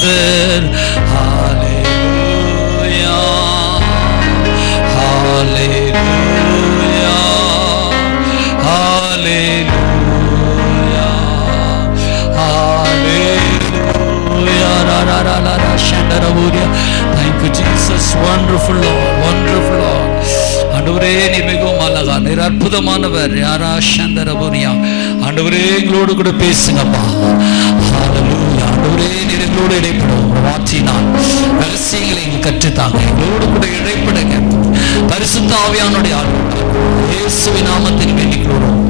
Father. Hallelujah, hallelujah, hallelujah, hallelujah. Thank you, Jesus. Wonderful Lord, wonderful Lord. ஆண்டவரே நீர் மிகவும் அழகா, நீர் அற்புதமானவர். யாரா சந்தரபுரியா, ஆண்டவரே எங்களோடு கூட பேசுங்கப்பா. ஹalleluya. ஆண்டவரே நீர் எங்களோடு இடைப்படும் வார்த்தையினால் ரகசியங்களை எங்களுக்கு கற்றுத்தாங்க. எங்களோடு கூட இடைப்படுங்க. பரிசுத்த ஆவியானுடைய ஆளுகை இயேசுவின் நாமத்தில் வேண்டிக்கிறோம்.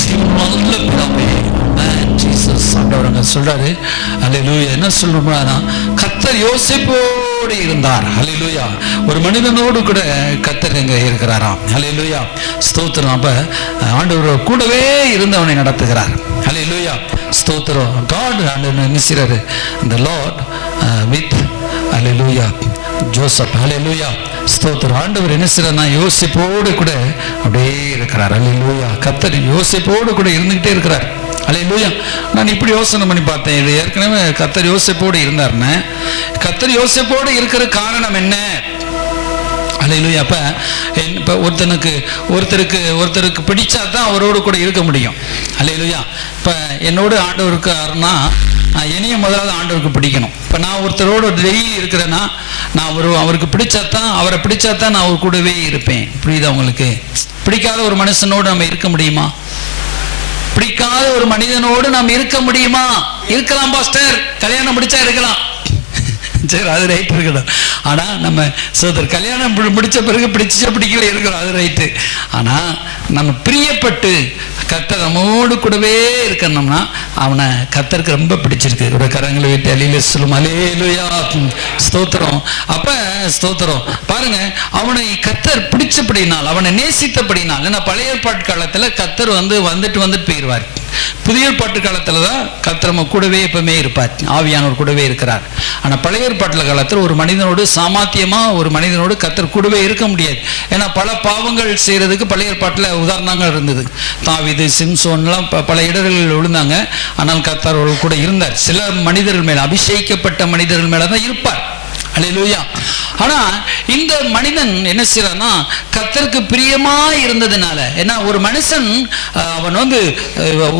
ஜீவனுள்ள பிதாவே, ஆமென். ஜீசஸ் ஆண்டவரங்க சொல்றாரு. ஹalleluya. என்ன சொல்றோம்னா, கர்த்தர் யோசேப்போடு இருந்தார். ஹalleluya. ஒரு மனிதனோடு கூட கர்த்தர் எங்க இருக்கிறாராம். ஹalleluya. ஸ்தோத்திரம். அப்ப ஆண்டவர் கூடவே இருந்து அவனை நடத்துகிறார். ஹalleluya. ஸ்தோத்திரம். God நினைக்கிறாரு, the Lord with hallelujah Joseph. Hallelujah. ஸ்தோத்திரம். ஆண்டவர் என்ன செய்யறாருன்னா, யோசேப்போடு கூட அப்படியே இருக்கிறார். ஹalleluya. கர்த்தர் யோசேப்போடு கூட இருந்துகிட்டே இருக்கிறார். ஹalleluya. நான் இப்படி யோசனை பண்ணி பார்த்தேன். இது ஏற்கனவே கர்த்தர் யோசேப்போடு இருந்தார்னு. கர்த்தர் யோசேப்போடு இருக்கிற காரணம் என்ன? ஹalleluya. இப்போ ஒருத்தருக்கு பிடிச்சா தான் அவரோடு கூட இருக்க முடியும். ஹalleluya. இப்போ என்னோட ஆண்டவர் இருக்காருன்னா என்னையும் முதலாவது ஆண்டவருக்கு பிடிக்கணும். இப்போ நான் ஒருத்தரோடு டெய்லி இருக்கிறேன்னா நான் அவருக்கு பிடிச்சாதான், அவரை பிடிச்சாதான் நான் அவர் கூடவே இருப்பேன். புரியுதா உங்களுக்கு? பிடிக்காத ஒரு மனுஷனோடு நம்ம இருக்க முடியுமா? பிடிக்காத ஒரு மனிதனோடு நாம் இருக்க முடியுமா? இருக்கலாம் பாஸ்டர், கல்யாணம் முடிச்சா இருக்கலாம். சரி, அது ரைட் இருக்கணும். ஆனா நம்ம சோதர் கல்யாணம் முடிச்ச பிறகு பிடிக்கல இருக்கிறோம், அது ரைட்டு. ஆனா நம்ம பிரியப்பட்டு கர்த்தர் நம்மோடு கூடவே இருக்கணும்னா அவனை கர்த்தருக்கு ரொம்ப பிடிச்சிருக்கு. ஒரு கரங்களை விட்டு அலில சொல்லும் அல்லேலூயா, ஸ்தோத்திரம். அப்ப ஸ்தோத்திரம் பாருங்க, அவனை கர்த்தர் பிடிச்சபடினால், அவனை நேசித்தபடினால். ஏன்னா பழைய ஏற்பாட்டு காலத்துல கர்த்தர் வந்துட்டு போயிடுவார். புதிய ஏற்பாட்டு காலத்துல தான் கர்த்தர் நம்ம கூடவே எப்பவுமே இருப்பார், ஆவியானவர் கூடவே இருக்கிறார். ஆனா பழைய ஏற்பாட்டுல காலத்துல ஒரு மனிதனோடு சாமாத்தியமா ஒரு மனிதனோடு கர்த்தர் கூடவே இருக்க முடியாது. ஏன்னா பல பாவங்கள் செய்யறதுக்கு பழைய ஏற்பாட்டுல உதாரணங்கள் இருந்தது. தாவீது, சிம்சோன்லாம் பல இடர்களில் விழுந்தாங்க. ஆனால் கர்த்தர் கூட இருந்தார். சில மனிதர்கள் மேல, அபிஷேகிக்கப்பட்ட மனிதர்கள் மேலதான் இருப்பார். அல்லேலூயா. ஆனா இந்த மனிதன் என்ன செய்யறான்னா, கர்த்தருக்கு பிரியமா இருந்ததுனால, ஏன்னா ஒரு மனுஷன் அவன்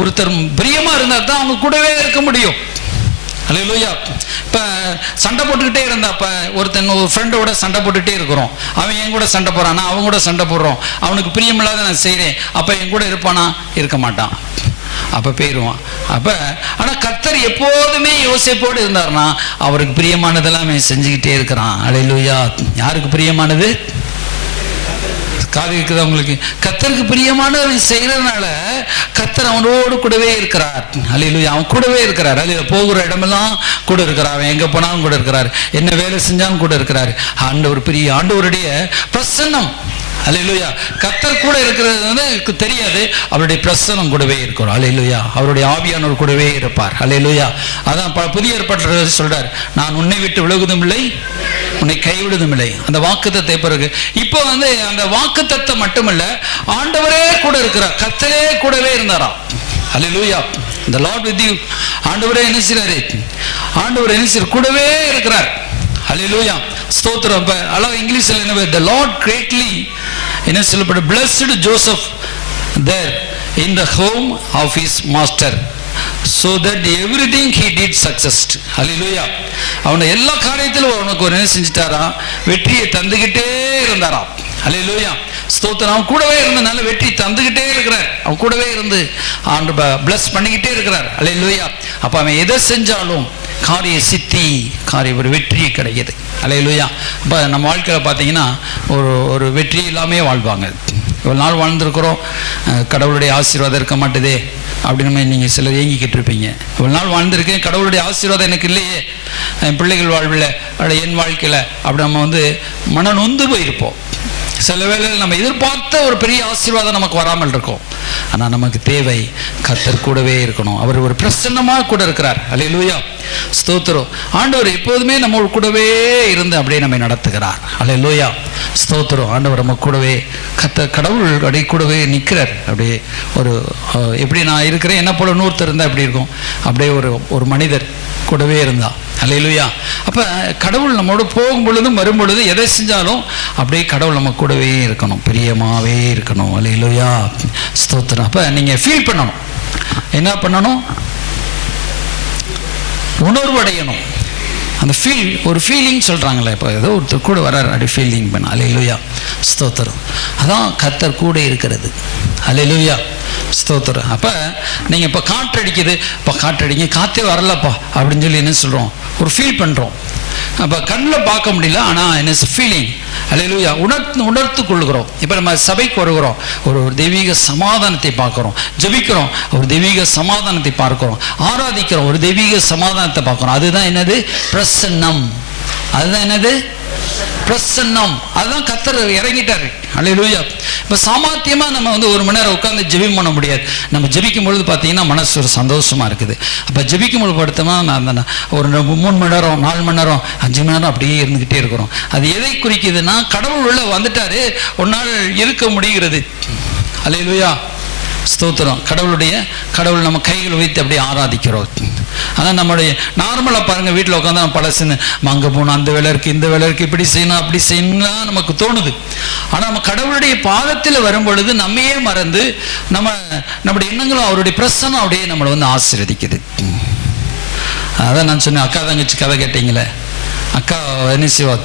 ஒருத்தர் பிரியமா இருந்தா தான் அவங்க கூடவே இருக்க முடியும். அல்லேலூயா. இப்போ சண்டை போட்டுக்கிட்டே இருந்தா, இப்போ ஒரு ஃப்ரெண்டோட சண்டை போட்டுக்கிட்டே இருக்கிறோம். அவன் என் கூட சண்டை போறானா, அவங்க கூட சண்டை போடுறோம். அவனுக்கு பிரியமில்லாத நான் செய்கிறேன். அப்போ என் கூட இருப்பானா? இருக்க மாட்டான். அப்போ போயிடுவான். அப்போ ஆனால் கர்த்தர் எப்போதுமே யோசேப்போடு இருந்தார்னா அவருக்கு பிரியமானதெல்லாம் செஞ்சுக்கிட்டே இருக்கிறான். அல்லேலூயா. யாருக்கு பிரியமானது? காது இருக்குது அவங்களுக்கு. கர்த்தருக்கு பிரியமானவர் செய்யறதுனால கர்த்தர் அவனோடு கூடவே இருக்கிறார். அல்லேலூயா. அவன் கூடவே இருக்கிறார். அல்ல போகிற இடமெல்லாம் கூட இருக்கிறார். அவன் எங்க போனாலும் கூட இருக்கிறார். என்ன வேலை செஞ்சாலும் கூட இருக்கிறார். ஆண்டவர் பிரிய, ஆண்டவருடைய பிரசன்னம். அல்லேலூயா. கர்த்தர் கூட இருக்கிறது தெரியாது, அவருடைய பிரசன்னம் கூடவே இருக்கிறோம். அல்லேலூயா. அவருடைய ஆவியானவர் கூடவே இருப்பார். அல்லேலூயா. அதான் புதிய ஏற்பாட்டில் சொல்றார், நான் உன்னை விட்டு விலகுவதும் இல்லை, உன்னை கைவிடுவதும் இல்லை. அந்த வாக்குத்தத்தை பிறகு இப்போ அந்த வாக்குத்தத்தம் மட்டுமல்ல, ஆண்டவரே கூட இருக்கிறார். கர்த்தரே கூடவே இருந்தாராம். அல்லேலூயா. the Lord with you. ஆண்டவரே என்ன செய்றாரு? ஆண்டவர் என்ன செய்றார்? கூடவே இருக்கிறார். அல்லேலூயா. ஸ்தோத்திரம். அழகா இங்கிலீஷ்ல என்ன, the Lord greatly என்ன சொல்லப்பட்ட blessed Joseph there in the home of his master so that everything he did successed. Hallelujah. அவனை எல்லா காரியத்திலும் அவனுக்கு ஒரு என்ன செஞ்சிட்டாரா? வெற்றியை தந்துகிட்டே இருந்தாரா. ஹல்லேலூயா. ஸ்தோத்திரம். அவன் கூடவே இருந்தனால வெற்றி தந்துகிட்டே இருக்கிறார். அவன் கூடவே இருந்து ஆண்டு பிளஸ் பண்ணிக்கிட்டே இருக்கிறார். ஹல்லேலூயா. அப்ப அவன் எதை செஞ்சாலும் காரிய சித்தி, காரிய ஒரு வெற்றி கிடைக்குது. ஹல்லேலூயா. இப்போ நம்ம வாழ்க்கையில் பார்த்தீங்கன்னா ஒரு வெற்றி இல்லாமே வாழ்வாங்க. இவ்வளோ நாள் வாழ்ந்துருக்குறோம், கடவுளுடைய ஆசீர்வாதம் இருக்க மாட்டுதே அப்படின்னு நீங்கள் சிலர் ஏங்கிக்கிட்டு இருப்பீங்க. இவ்வளோ நாள் வாழ்ந்திருக்கேன், கடவுளுடைய ஆசீர்வாதம் எனக்கு இல்லையே, என் பிள்ளைகள் வாழ்வில், என் வாழ்க்கையில் அப்படி நம்ம மன நொந்து போயிருப்போம். சில வேளையில் நம்ம எதிர்பார்த்த ஒரு பெரிய ஆசீர்வாதம் நமக்கு வராமல் இருக்கும். ஆனால் நமக்கு தேவை கர்த்தர் கூடவே இருக்கணும். அவர் ஒரு பிரசன்னமாக கூட இருக்கிறார். அல்லேலூயா. ஸ்தோத்திரம். ஆண்டவர் எப்போதுமே நம்ம கூடவே இருந்து அப்படியே நம்மை நடத்துகிறார். அல்லேலூயா. ஸ்தோத்திரம். ஆண்டவர் நம்ம கூடவே, கடவுள் அப்படியே கூடவே நிற்கிறார். அப்படியே ஒரு எப்படி நான் இருக்கிறேன், என்ன போல இன்னொருத்தர் இருந்தால் எப்படி இருக்கும், அப்படியே ஒரு மனிதர் கூடவே இருந்தா அல்லேலூயா. அப்போ கடவுள் நம்மோடு போகும் பொழுதும் வரும் பொழுது எதை செஞ்சாலும் அப்படியே கடவுள் நம்ம கூடவே இருக்கணும், பிரியமாகவே இருக்கணும். அல்லேலூயா, ஸ்தோத்திரம். அப்போ நீங்கள் ஃபீல் பண்ணணும். என்ன பண்ணணும்? உணர்வடையணும். அந்த ஒரு ஃபீலிங் சொல்கிறாங்களே, இப்போ ஏதோ ஒருத்தர் கூட வர்றாரு, அப்படி ஃபீலிங் பண்ண. அல்லேலூயா, ஸ்தோத்திரம். அதான் கர்த்தர் கூட இருக்கிறது. அல்லேலூயா, ஸ்தோத்திரம். அப்போ நீங்கள் இப்போ காற்றடிக்குது, இப்போ காற்றடிங்க, காற்றே வரலப்பா அப்படின்னு சொல்லி என்ன சொல்கிறோம்? ஒரு ஃபீல் பண்ணுறோம். அப்போ கண்ணில் பார்க்க முடியல, ஆனால் என்ன ஃபீலிங். அல்லேலூயா, உணர்த்து கொள்கிறோம். இப்போ நம்ம சபைக்கு வருகிறோம், ஒரு தெய்வீக சமாதானத்தை பார்க்குறோம், ஜெபிக்கிறோம், ஒரு தெய்வீக சமாதானத்தை பார்க்கிறோம், ஆராதிக்கிறோம், ஒரு தெய்வீக சமாதானத்தை பார்க்குறோம். அதுதான் என்னது? பிரசன்னம். அதுதான் என்னது? பிரசன்னம். அதுதான் கர்த்தர் இறங்கிட்டாரு. அல்லேலூயா. இப்போ சாமர்த்தியமாக நம்ம ஒரு மணி நேரம் உட்காந்து ஜெபம் பண்ண முடியாது. நம்ம ஜெபிக்கும் பொழுது பார்த்தீங்கன்னா மனசு ஒரு சந்தோஷமாக இருக்குது. அப்போ ஜெபிக்கும் பொழுது படுத்தோம்னா நான் ஒரு 3 மணி நேரம் 4 மணி நேரம் 5 மணி நேரம் அப்படியே இருந்துக்கிட்டே இருக்கிறோம். அது எதை குறிக்குதுன்னா, கடவுள் உள்ள வந்துட்டாரு, ஒரு நாள் இருக்க முடிகிறது. அல்லேலூயா, ஸ்தோத்திரம். கடவுள் நம்ம கைகள் வைத்து அப்படியே ஆராதிக்கிறோம். ஆனால் நம்மளுடைய நார்மலாக பாருங்கள், வீட்டில் உட்காந்து நம்ம பல சின்ன அங்கே போகணும், அந்த வேலை இருக்குது, இந்த வேலை இருக்குது, இப்படி செய்யணும், அப்படி செய்யணும்லாம் நமக்கு தோணுது. ஆனால் நம்ம கடவுளுடைய பாதத்தில் வரும் பொழுது நம்மையே மறந்து நம்முடைய எண்ணங்களும் அவருடைய பிரசன்னம் அப்படியே நம்மளை ஆசீர்வதிக்குது. அதான் நான் சொன்னேன், அக்கா தங்கச்சி கதை கேட்டீங்களே, அக்கா என்ன செய்வா,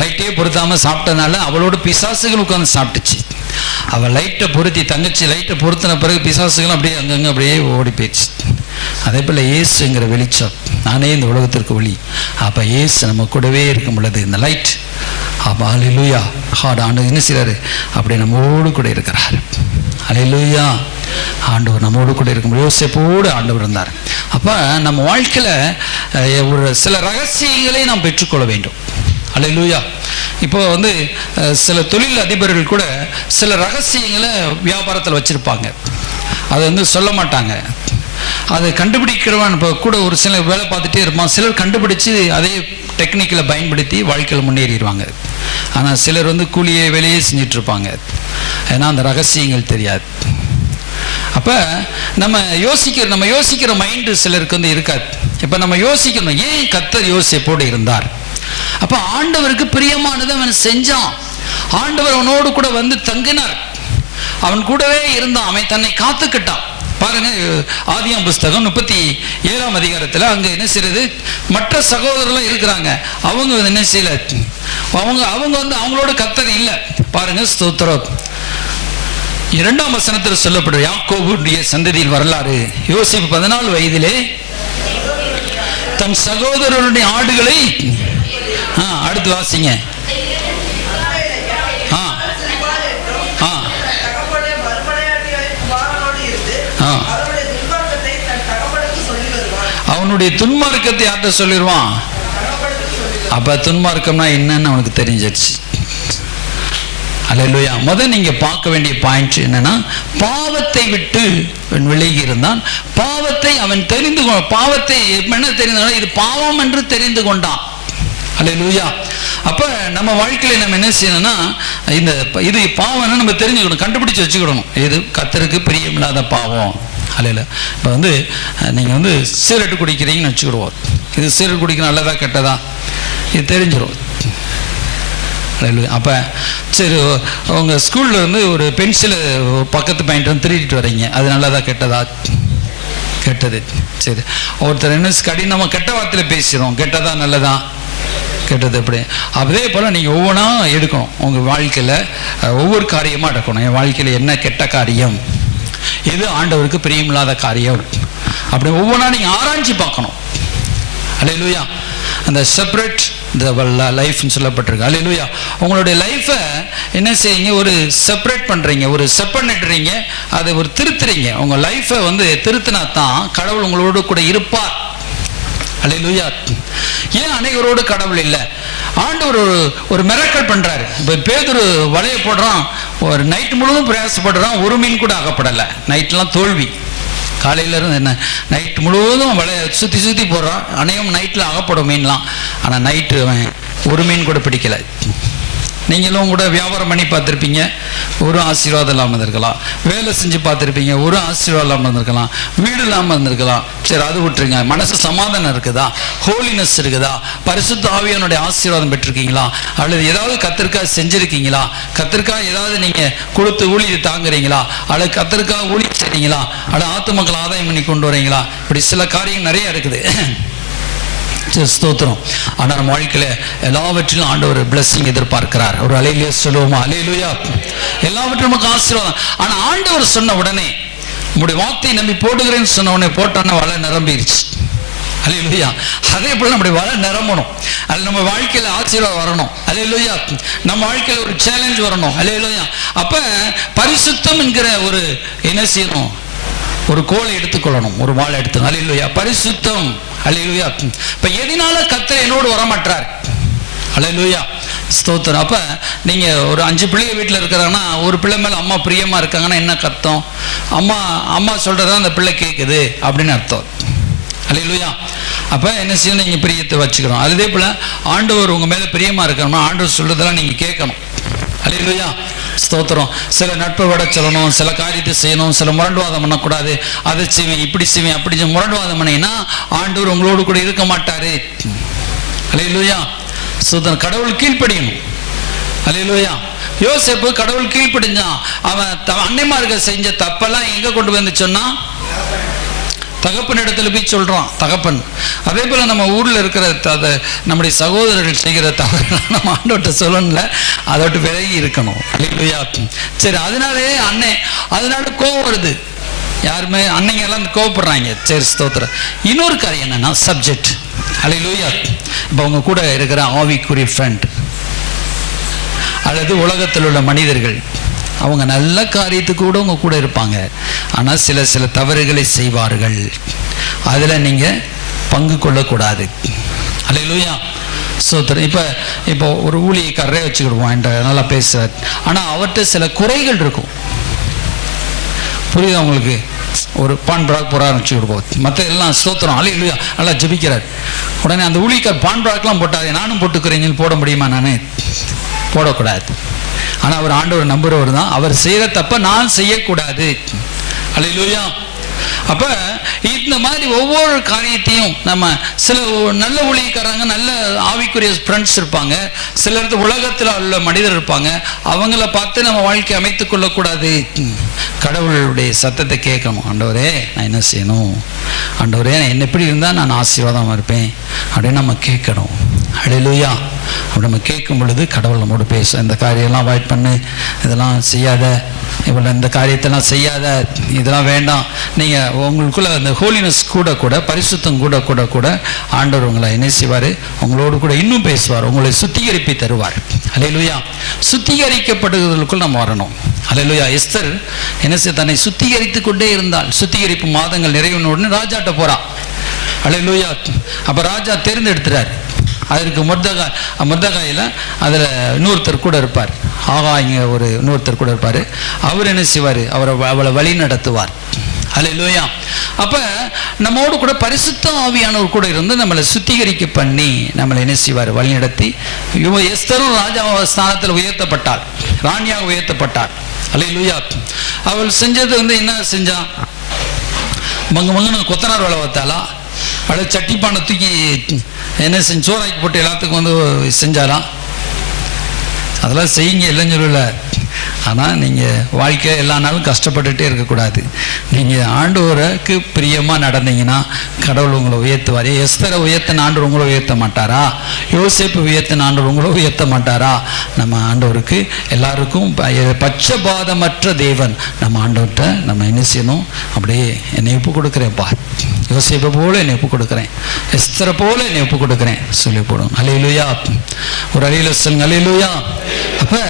லைட்டே பொருத்தாமல் சாப்பிட்டதுனால அவளோட பிசாசுகள் உட்காந்து சாப்பிட்டுச்சு. அவள் லைட்டை பொருத்தி, தங்கச்சி லைட்டை பொருத்தின பிறகு பிசாசுகளும் அப்படியே அங்கங்கே அப்படியே ஓடி போயிடுச்சு. அதே போல் இயேசுங்கிற வெளிச்சம், நானே இந்த உலகத்திற்கு ஒளி. அப்போ இயேசு நம்ம கூடவே இருக்கும் பொழுது இந்த லைட், அப்போ அல்லேலூயா, ஆண்டவர் என்ன செய்கிறாரு? அப்படியே நம்மோடு கூட இருக்கிறார். அல்லேலூயா, ஆண்டவர் நம்மோடு கூட இருக்கும். யோசேப்போடு ஆண்டவர் இருந்தார். அப்போ நம்ம வாழ்க்கையில் ஒரு சில ரகசியங்களை நாம் பெற்றுக்கொள்ள வேண்டும். அல்லேலூயா. இப்போ சில தொழில் அதிபர்கள் கூட சில ரகசியங்களை வியாபாரத்தில் வச்சுருப்பாங்க. அதை சொல்ல மாட்டாங்க. அதை கண்டுபிடிக்கிறவன் இப்போ கூட ஒரு சில வேலை பார்த்துட்டே இருப்பான். சிலர் கண்டுபிடிச்சு அதே டெக்னிக்கலை பயன்படுத்தி வாழ்க்கையில் முன்னேறிடுவாங்க. ஆனால் சிலர் கூலியை வேலையே செஞ்சிட்ருப்பாங்க. ஏன்னா அந்த ரகசியங்கள் தெரியாது. அப்போ நம்ம யோசிக்கிற மைண்டு சிலருக்கு இருக்காது. இப்போ நம்ம யோசிக்கணும், ஏன் கர்த்தர் யோசேப்போடு இருந்தார்? அப்போ ஆண்டவருக்கு பிரியமானதை அவன் செஞ்சான். ஆண்டவர் அவனோடு கூட தங்கினார், அவன் கூடவே இருந்தான், அவன் தன்னை காத்துக்கிட்டான். பாருங்க, ஆதியாம் புஸ்தகம் 37ஆம் அதிகாரத்தில் அங்கே என்ன செய்யறது? மற்ற சகோதரர்களும் இருக்கிறாங்க, அவங்க என்ன செய்யல, அவங்க அவங்களோட கர்த்தர் இல்லை. பாருங்க, ஸ்தோத்திரம். 2ஆம் வசனத்தில் சொல்லப்படுற யாக்கோபுடைய சந்ததியில் வரலாறு. யோசேப்பு 14 வயதிலே தன் சகோதரருடைய ஆடுகளை அடுத்து வாசிங்க. அவனுடைய துன்மார்க்கத்தை யார்கிட்ட சொல்லிடுவான்? அப்ப துன்மார்க்கம்னா என்னன்னு அவனுக்கு தெரிஞ்சிருச்சு. அல்லேலூயா. நீங்க பார்க்க வேண்டிய பாயிண்ட் என்னன்னா, பாவத்தை விட்டு விலகி இருந்தான். பாவத்தை அவன் பாவத்தை என்ன தெரிந்து, இது பாவம் என்று தெரிந்து கொண்டான். அல்லேலூயா. அப்ப நம்ம வாழ்க்கையில நம்ம என்ன செய்யணும்னா, இது பாவம்னு நம்ம தெரிஞ்சுக்கணும், கண்டுபிடிச்சு வச்சுக்கிடணும். இது கர்த்தருக்கு பிரியமில்லாத பாவம். அல்ல, இப்போ நீங்கள் சிகரெட்டு குடிக்கிறீங்கன்னு வச்சுக்கிடுவோம். இது சிகரெட் குடிக்க நல்லதா கெட்டதா இது தெரிஞ்சிடும். அப்போ சரி, உங்கள் ஸ்கூலில் ஒரு பென்சிலு பக்கத்து பையன் திருடிட்டு வரீங்க, அது நல்லதா கெட்டதா? கெட்டது. சரி, ஒருத்தர் என்ன கடினமாக கெட்ட வார்த்தையில் பேசுகிறோம், கெட்டதா நல்லதா? கெட்டது. எப்படி? அதே போல் நீங்கள் ஒவ்வொன்றா எடுக்கணும். உங்கள் வாழ்க்கையில் ஒவ்வொரு காரியமாக எடுக்கணும். என் வாழ்க்கையில் என்ன கெட்ட காரியம், எது ஆண்டவருக்கு பிரியமில்லாத காரியம், அப்படி ஒவ்வொன்றா நீங்கள் ஆராய்ச்சி பார்க்கணும். அல்லேலூயா. அந்த செப்பரேட் த லைஃப்னு சொல்லப்பட்டிருக்கு. அல்லேலூயா. உங்களுடைய லைஃப்பை என்ன செய்யுங்க, ஒரு செப்பரேட் பண்ணுறீங்க, ஒரு செப்பரேட்றீங்க, அதை ஒரு திருத்துறீங்க. உங்கள் லைஃப்பை திருத்தினா தான் கடவுள் உங்களோடு கூட இருப்பார். அல்லேலூயா. ஏன் அனைவரோடு கடவுள் இல்லை? ஆண்டவர் ஒரு மிராக்கிள் பண்றாரு. இப்போ பேதுரு வலையை போடுறான், ஒரு நைட்டு முழுவதும் பிரயாசப்படுறான், ஒரு மீன் கூட அகப்படலை. நைட்லாம் தோல்வி. காலையில இருந்து என்ன நைட் முழுவதும் வலையை சுற்றி போடுறான். அநேகம் நைட்டில் அகப்படும் மீன்லாம். ஆனால் நைட்டு அவன் ஒரு மீன் கூட பிடிக்கலை. நீங்களும் கூட வியாபாரம் பண்ணி பார்த்துருப்பீங்க, ஒரு ஆசீர்வாதம் இல்லாமல் இருந்திருக்கலாம். வேலை செஞ்சு பார்த்துருப்பீங்க, ஒரு ஆசீர்வாதம் இல்லாமல் இருந்திருக்கலாம். வீடு இல்லாமல் இருந்திருக்கலாம். சரி, அது விட்டுருங்க. மனசு சமாதானம் இருக்குதா? ஹோலினஸ் இருக்குதா? பரிசுத்த ஆவியானுடைய ஆசீர்வாதம் பெற்றிருக்கீங்களா? அல்லது ஏதாவது கத்திற்காக செஞ்சுருக்கீங்களா? கத்திற்காக ஏதாவது நீங்கள் கொடுத்து ஊழியை தாங்குறீங்களா? அல்லது கத்திற்காக ஊழிய செய்றீங்களா? அல்லது ஆத்துமக்கள் ஆதாயம் பண்ணி கொண்டு வரீங்களா? இப்படி சில காரியம் நிறைய இருக்குது. ஸ்தோத்திரம். ஆனால் நம்ம வாழ்க்கையில் எல்லாவற்றிலும் ஆண்டவர் பிளஸிங் எதிர்பார்க்கிறார். ஒரு அலையிலே சொல்லுவோமா? அலையிலுயா. எல்லாவற்றும் நமக்கு ஆசீர்வாதம். ஆனால் ஆண்டவர் சொன்ன உடனே, உங்களுடைய வார்த்தையை நம்பி போடுகிறேன்னு சொன்ன உடனே போட்டோன்னா வலை நிரம்பிடுச்சு. அலையிலுயா. அதே போல நம்முடைய வலை நிரம்பணும். அது நம்ம வாழ்க்கையில் ஆசீர்வாதம் வரணும். அலையிலுயா. நம்ம வாழ்க்கையில் ஒரு சேலஞ்ச் வரணும். அலையிலுயா. அப்போ பரிசுத்தம் என்கிற ஒரு என்ன செய்யணும்? ஒரு கோலை எடுத்துக்கொள்ளணும், ஒரு வாழை எடுத்து. அல்லேலூயா. பரிசுத்தம். அல்லேலூயா. இப்ப எதனால கர்த்தர் என்னோடு வரமாட்டார்? அல்லேலூயா. ஸ்தோத்திரம். அப்ப நீங்க ஒரு 5 பிள்ளைங்க வீட்டில் இருக்கிறாங்கன்னா, ஒரு பிள்ளை மேல அம்மா பிரியமா இருக்காங்கன்னா என்ன அர்த்தம்? அம்மா சொல்றதா அந்த பிள்ளை கேட்குது அப்படின்னு அர்த்தம். அல்லேலூயா. அப்ப என்ன செய்யணும்? நீங்க பிரியத்தை வச்சுக்கிறோம். அதே போல ஆண்டவர் உங்க மேல பிரியமா இருக்கணும்னா ஆண்டவர் சொல்றதெல்லாம் நீங்க கேட்கணும். அல்லேலூயா. ஸ்தோத்திரம். சில நட்பை விட சொல்லணும், சில காரியத்தை செய்யணும், சில முரண்டுவாதம் பண்ணக்கூடாது. அதை செய்வேன், இப்படி செய்வேன், அப்படி முரண்டுவாதம் பண்ணினா ஆண்டவர் உங்களோடு கூட இருக்க மாட்டாரு. அல்லேலூயா. ஸ்தோத்திரம். கடவுள் கீழ்ப்படியணும். அல்லேலூயா. யோசேப்பு கடவுள் கீழ்ப்படிஞ்சான். அவன் அன்னைமார்க செஞ்ச தப்பெல்லாம் எங்க கொண்டு வந்து சொன்னா? தகப்பன் இடத்துல போய் சொல்றான். தகப்பன். அதே போல நம்ம ஊர்ல இருக்கிற நம்முடைய சகோதரர்கள் செய்கிற தவறு நம்ம ஆண்டவர்கிட்ட சொல்லணும்ல, அதோட்டு விலகி இருக்கணும். அல்லேலூயா. சரி, அதனால கோபம் வருது. யாருமே அன்னைங்க எல்லாம் கோவப்படுறாங்க. சரி, ஸ்தோத்திரம். இன்னொரு காரியம் என்னன்னா சப்ஜெக்ட். அல்லேலூயா. இப்போ அவங்க கூட இருக்கிற ஆவிக்குரிய ஃப்ரெண்ட் அல்லது உலகத்தில் உள்ள மனிதர்கள், அவங்க நல்ல காரியத்துக்கு கூட உங்க கூட இருப்பாங்க. ஆனால் சில தவறுகளை செய்வார்கள். அதில் நீங்கள் பங்கு கொள்ளக்கூடாது. அல்லேலூயா. ஸ்தோத்திரம். இப்போ ஒரு ஊழியக்காரரே வச்சுக்கிடுவோம், என்ற நல்லா பேசுகிறார். ஆனால் அவர்கிட்ட சில குறைகள் இருக்கும். புரியுதா உங்களுக்கு? ஒரு பான் பிராக் போகிறான்னு வச்சுக்கிடுவோம். மற்ற எல்லாம் ஸ்தோத்திரம். அல்லேலூயா. நல்லா ஜெபிக்கிறார். உடனே அந்த ஊழியக்கார் பான் பிராக்லாம் போட்டாரு, நானும் போட்டுக்கிறேன்னு போட முடியுமா? நானே போடக்கூடாது. ஆனால் அவர் ஆண்டவர் நம்புறவர் தான். அவர் செய்கிற தப்ப நான் செய்யக்கூடாது. அல்லேலூயா. அப்ப இந்த மாதிரி ஒவ்வொரு காரியத்தையும் நம்ம சில நல்ல ஊழியக்காரங்க, நல்ல ஆவிக்குரிய ஃப்ரெண்ட்ஸ் இருப்பாங்க. சிலர் உலகத்தில் உள்ள மனிதர் இருப்பாங்க. அவங்கள பார்த்து நம்ம வாழ்க்கை அமைத்துக் கொள்ளக்கூடாது. கடவுளுடைய சத்தத்தை கேட்கணும். ஆண்டவரே, நான் என்ன செய்யணும்? ஆண்டவரே, என்ன எப்படி இருந்தால் நான் ஆசீர்வாதமாக இருப்பேன் அப்படின்னு நம்ம கேட்கணும். அல்லேலூயா. அப்படி நம்ம கேட்கும் பொழுது கடவுள் நம்மோடு பேச, இந்த காரியம்லாம் அவாய்ட் பண்ணு, இதெல்லாம் செய்யாத, இவ்வளோ இந்த காரியத்தெல்லாம் செய்யாத, இதெல்லாம் வேண்டாம். நீங்கள் உங்களுக்குள்ள அந்த ஹோலினஸ் கூட பரிசுத்தம் கூட ஆண்டவர் உங்களை என்ன செய்வார்? உங்களோடு கூட இன்னும் பேசுவார். உங்களை சுத்திகரிப்பி தருவார். அல்லேலூயா. சுத்திகரிக்கப்படுவதற்குள் நம்ம வரணும். அல்லேலூயா. எஸ்தர் என்ன செய்ய? தன்னை சுத்திகரித்து கொண்டே இருந்தால். சுத்திகரிப்பு மாதங்கள் நிறைவின உடனே ராஜாட்ட போறா. அல்லேலூயா. அப்போ ராஜா தேர்ந்தெடுத்துறார். அதற்கு மொர்தெகாயில் அதில் இன்னொருத்தர் கூட இருப்பார். இங்கே ஒரு இன்னொருத்தர் கூட இருப்பார். அவர் என்ன செய்வார்? அவளை வழி நடத்துவார். அல்லேலூயா. அப்போ நம்மோடு கூட பரிசுத்த ஆவியானவர் கூட இருந்து நம்மளை சுத்திகரிக்க பண்ணி நம்மளை என்ன செய்வார்? வழி நடத்தி. எஸ்தரும் ராஜா ஸ்தானத்தில் உயர்த்தப்பட்டார், ராணியாக உயர்த்தப்பட்டார். அல்லேலூயா. அவள் செஞ்சது என்ன செஞ்சான்? மங்குன்னு கொத்தனார் வேலை பார்த்தாளா? அல்லது சட்டிப்பானை தூக்கி என்ன செஞ்சு சோறாக்கி போட்டு எல்லாத்துக்கும் செஞ்சாலாம்? அதெல்லாம் செய்யுங்க, இல்லைன்னு சொல்லல. ஆனால் நீங்கள் வாழ்க்கை எல்லா நாளும் கஷ்டப்பட்டுகிட்டே இருக்கக்கூடாது. நீங்கள் ஆண்டவருக்கு பிரியமாக நடந்தீங்கன்னா கடவுள் உங்களை உயர்த்துவார். எஸ்தரை உயர்த்தின ஆண்டவர் உங்களை உயர்த்த மாட்டாரா? யோசேப்பு உயர்த்தின ஆண்டவர் உங்களை உயர்த்த மாட்டாரா? நம்ம ஆண்டவருக்கு எல்லாருக்கும் பட்சபாதமற்ற தேவன். நம்ம ஆண்டவர்கிட்ட நம்ம என்ன செய்யணும்? அப்படியே என்னை ஒப்பு கொடுக்குறேன்ப்பா, யோசேப்பை போல என்னை ஒப்பு கொடுக்குறேன், எஸ்தரை போல என்னை ஒப்பு கொடுக்குறேன் சொல்லி போடும். அல்லேலூயா. ஒரு அழியில சொல்லுங்க. அல்லேலூயா. அப்போ